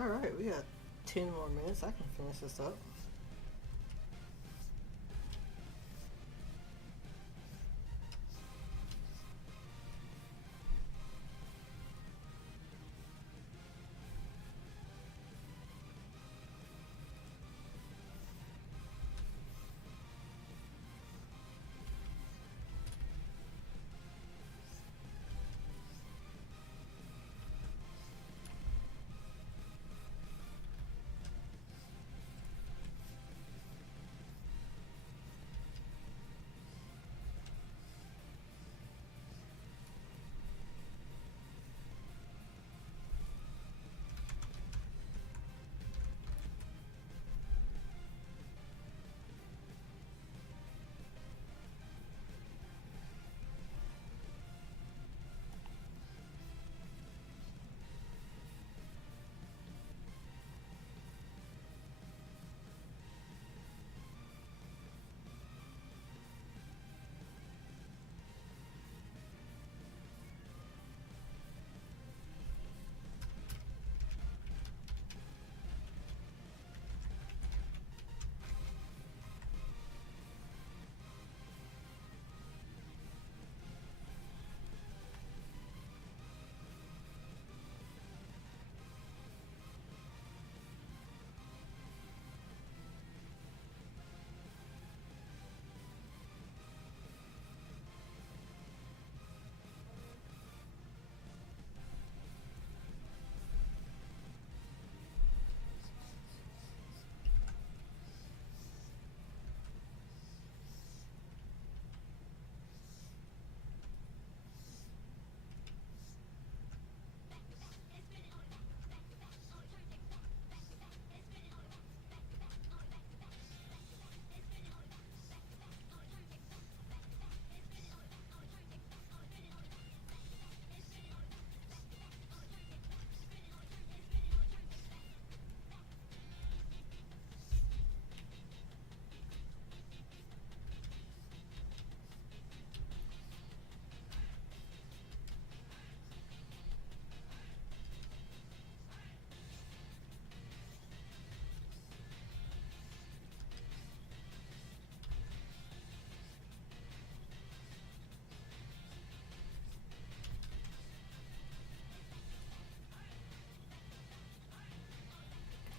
Alright, we got 10 more minutes. I can finish this up.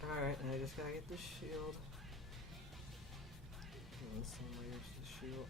Alright, and I just gotta get the shield. And some layers to shield.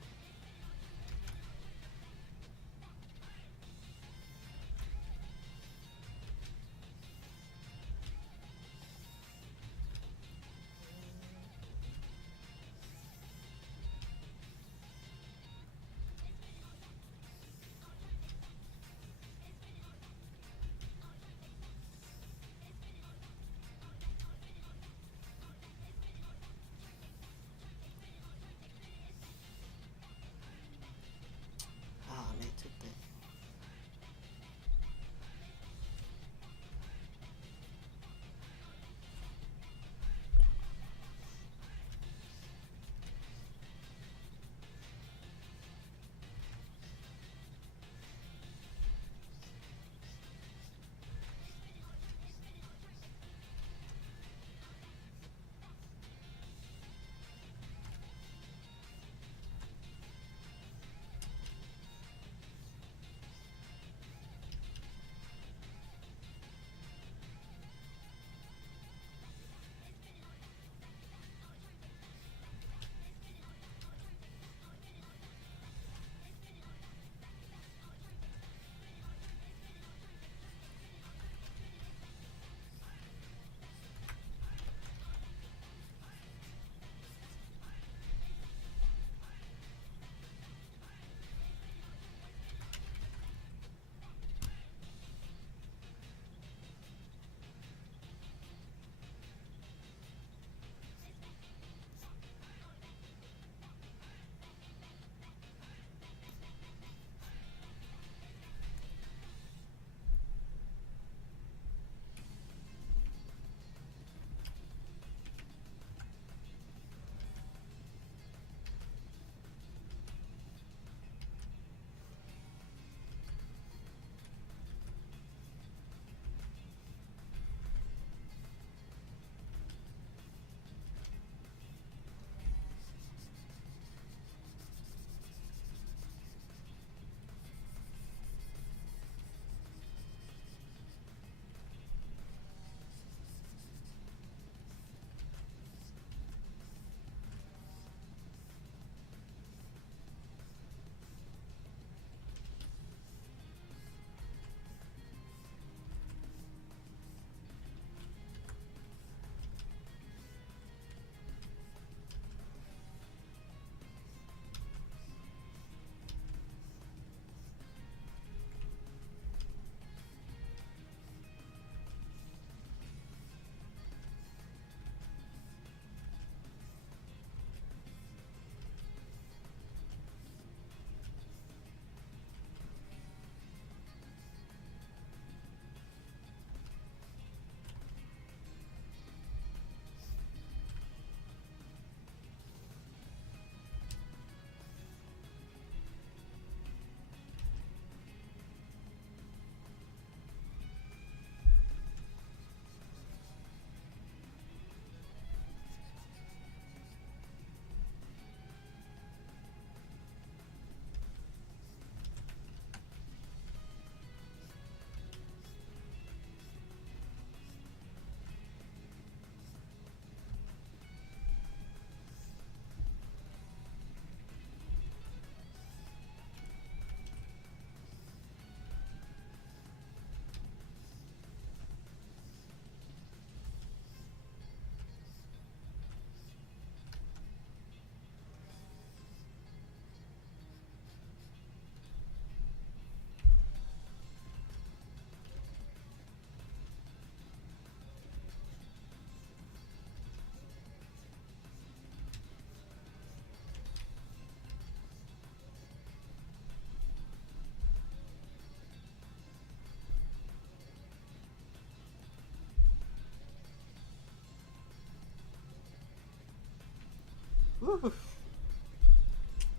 Whew.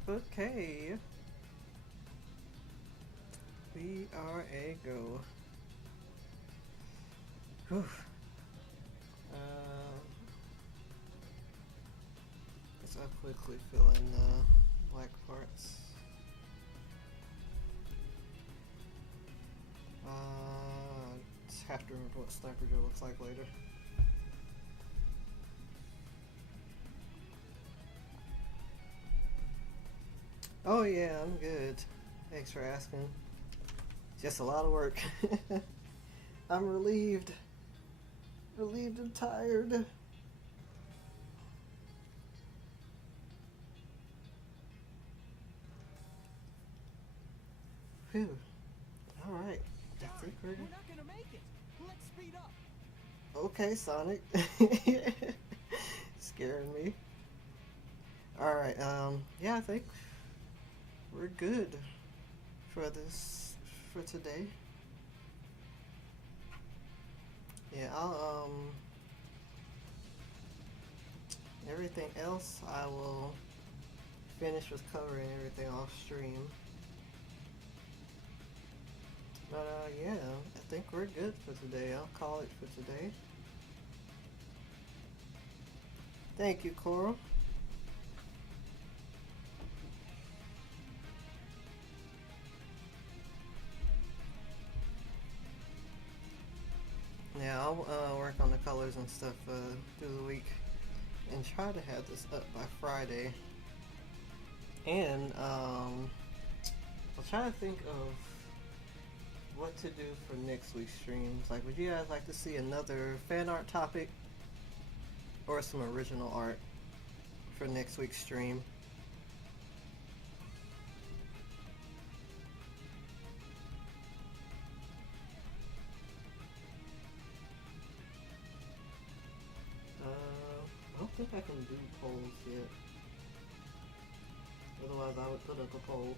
Okay. We are a go. Whew. Let's quickly fill in the black parts. Just have to remember what sniper drill looks like later. Oh yeah, I'm good. Thanks for asking. Just a lot of work. I'm relieved. Relieved and tired. Phew. Alright. Darn, we're not gonna make it. Let's speed up. Okay, Sonic. Scaring me. Alright, yeah, I think we're good for today. Yeah, I'll, everything else I will finish with covering everything off stream. But, yeah, I think we're good for today. I'll call it for today. Thank you, Coral. Yeah, I'll work on the colors and stuff through the week and try to have this up by Friday. And I'll try to think of what to do for next week's streams. Like, would you guys like to see another fan art topic or some original art for next week's stream? I don't think I can do polls yet. Otherwise, I would put up a poll.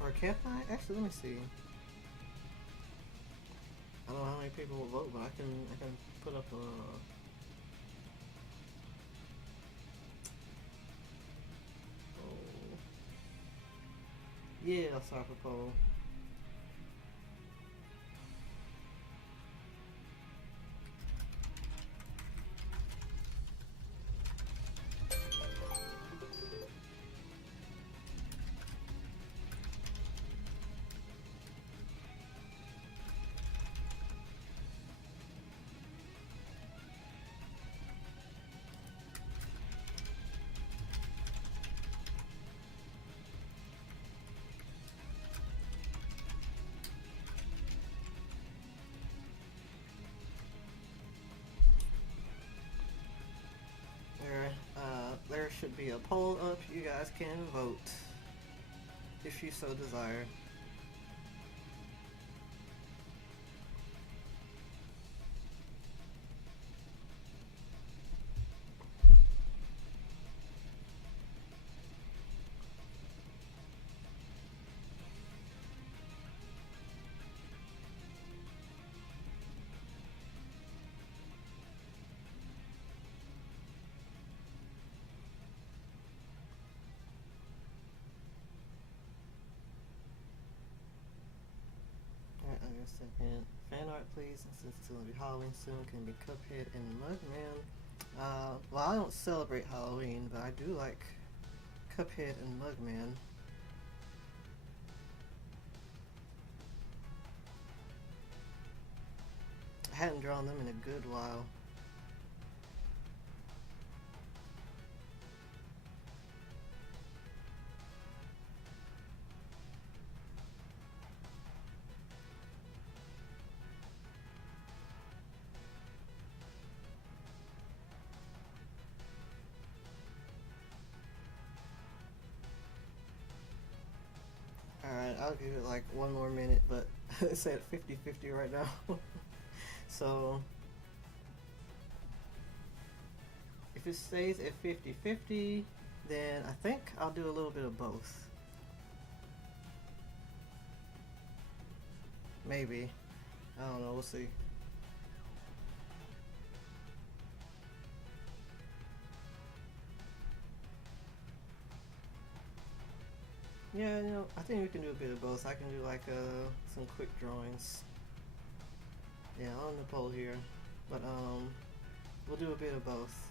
Or can't I? Actually, let me see. I don't know how many people will vote, but I can put up a. Poll. Yeah, I'll start a poll. There should be a poll up. You guys can vote if you so desire. A second. Fan art, please. Since it's going to be Halloween soon, can be Cuphead and Mugman. Well, I don't celebrate Halloween, but I do like Cuphead and Mugman. I hadn't drawn them in a good while. Alright, I'll give it like one more minute, but it's at 50-50 right now. So, if it stays at 50-50, then I think I'll do a little bit of both. Maybe. I don't know, we'll see. Yeah, you know, I think we can do a bit of both. I can do like some quick drawings. Yeah, on the pole here, but we'll do a bit of both.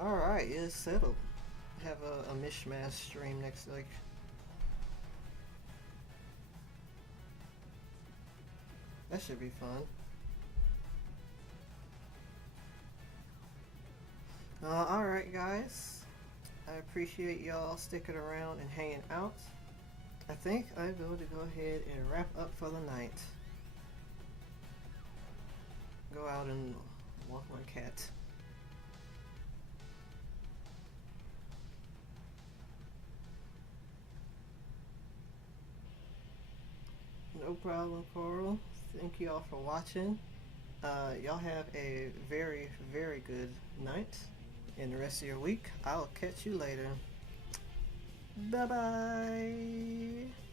All right, it's settled. Have a mishmash stream next week. That should be fun. Alright, guys. I appreciate y'all sticking around and hanging out. I think I'm going to go ahead and wrap up for the night. Go out and walk my cat. No problem, Coral. Thank you all for watching. Y'all have a very, very good night and the rest of your week. I'll catch you later. Bye bye.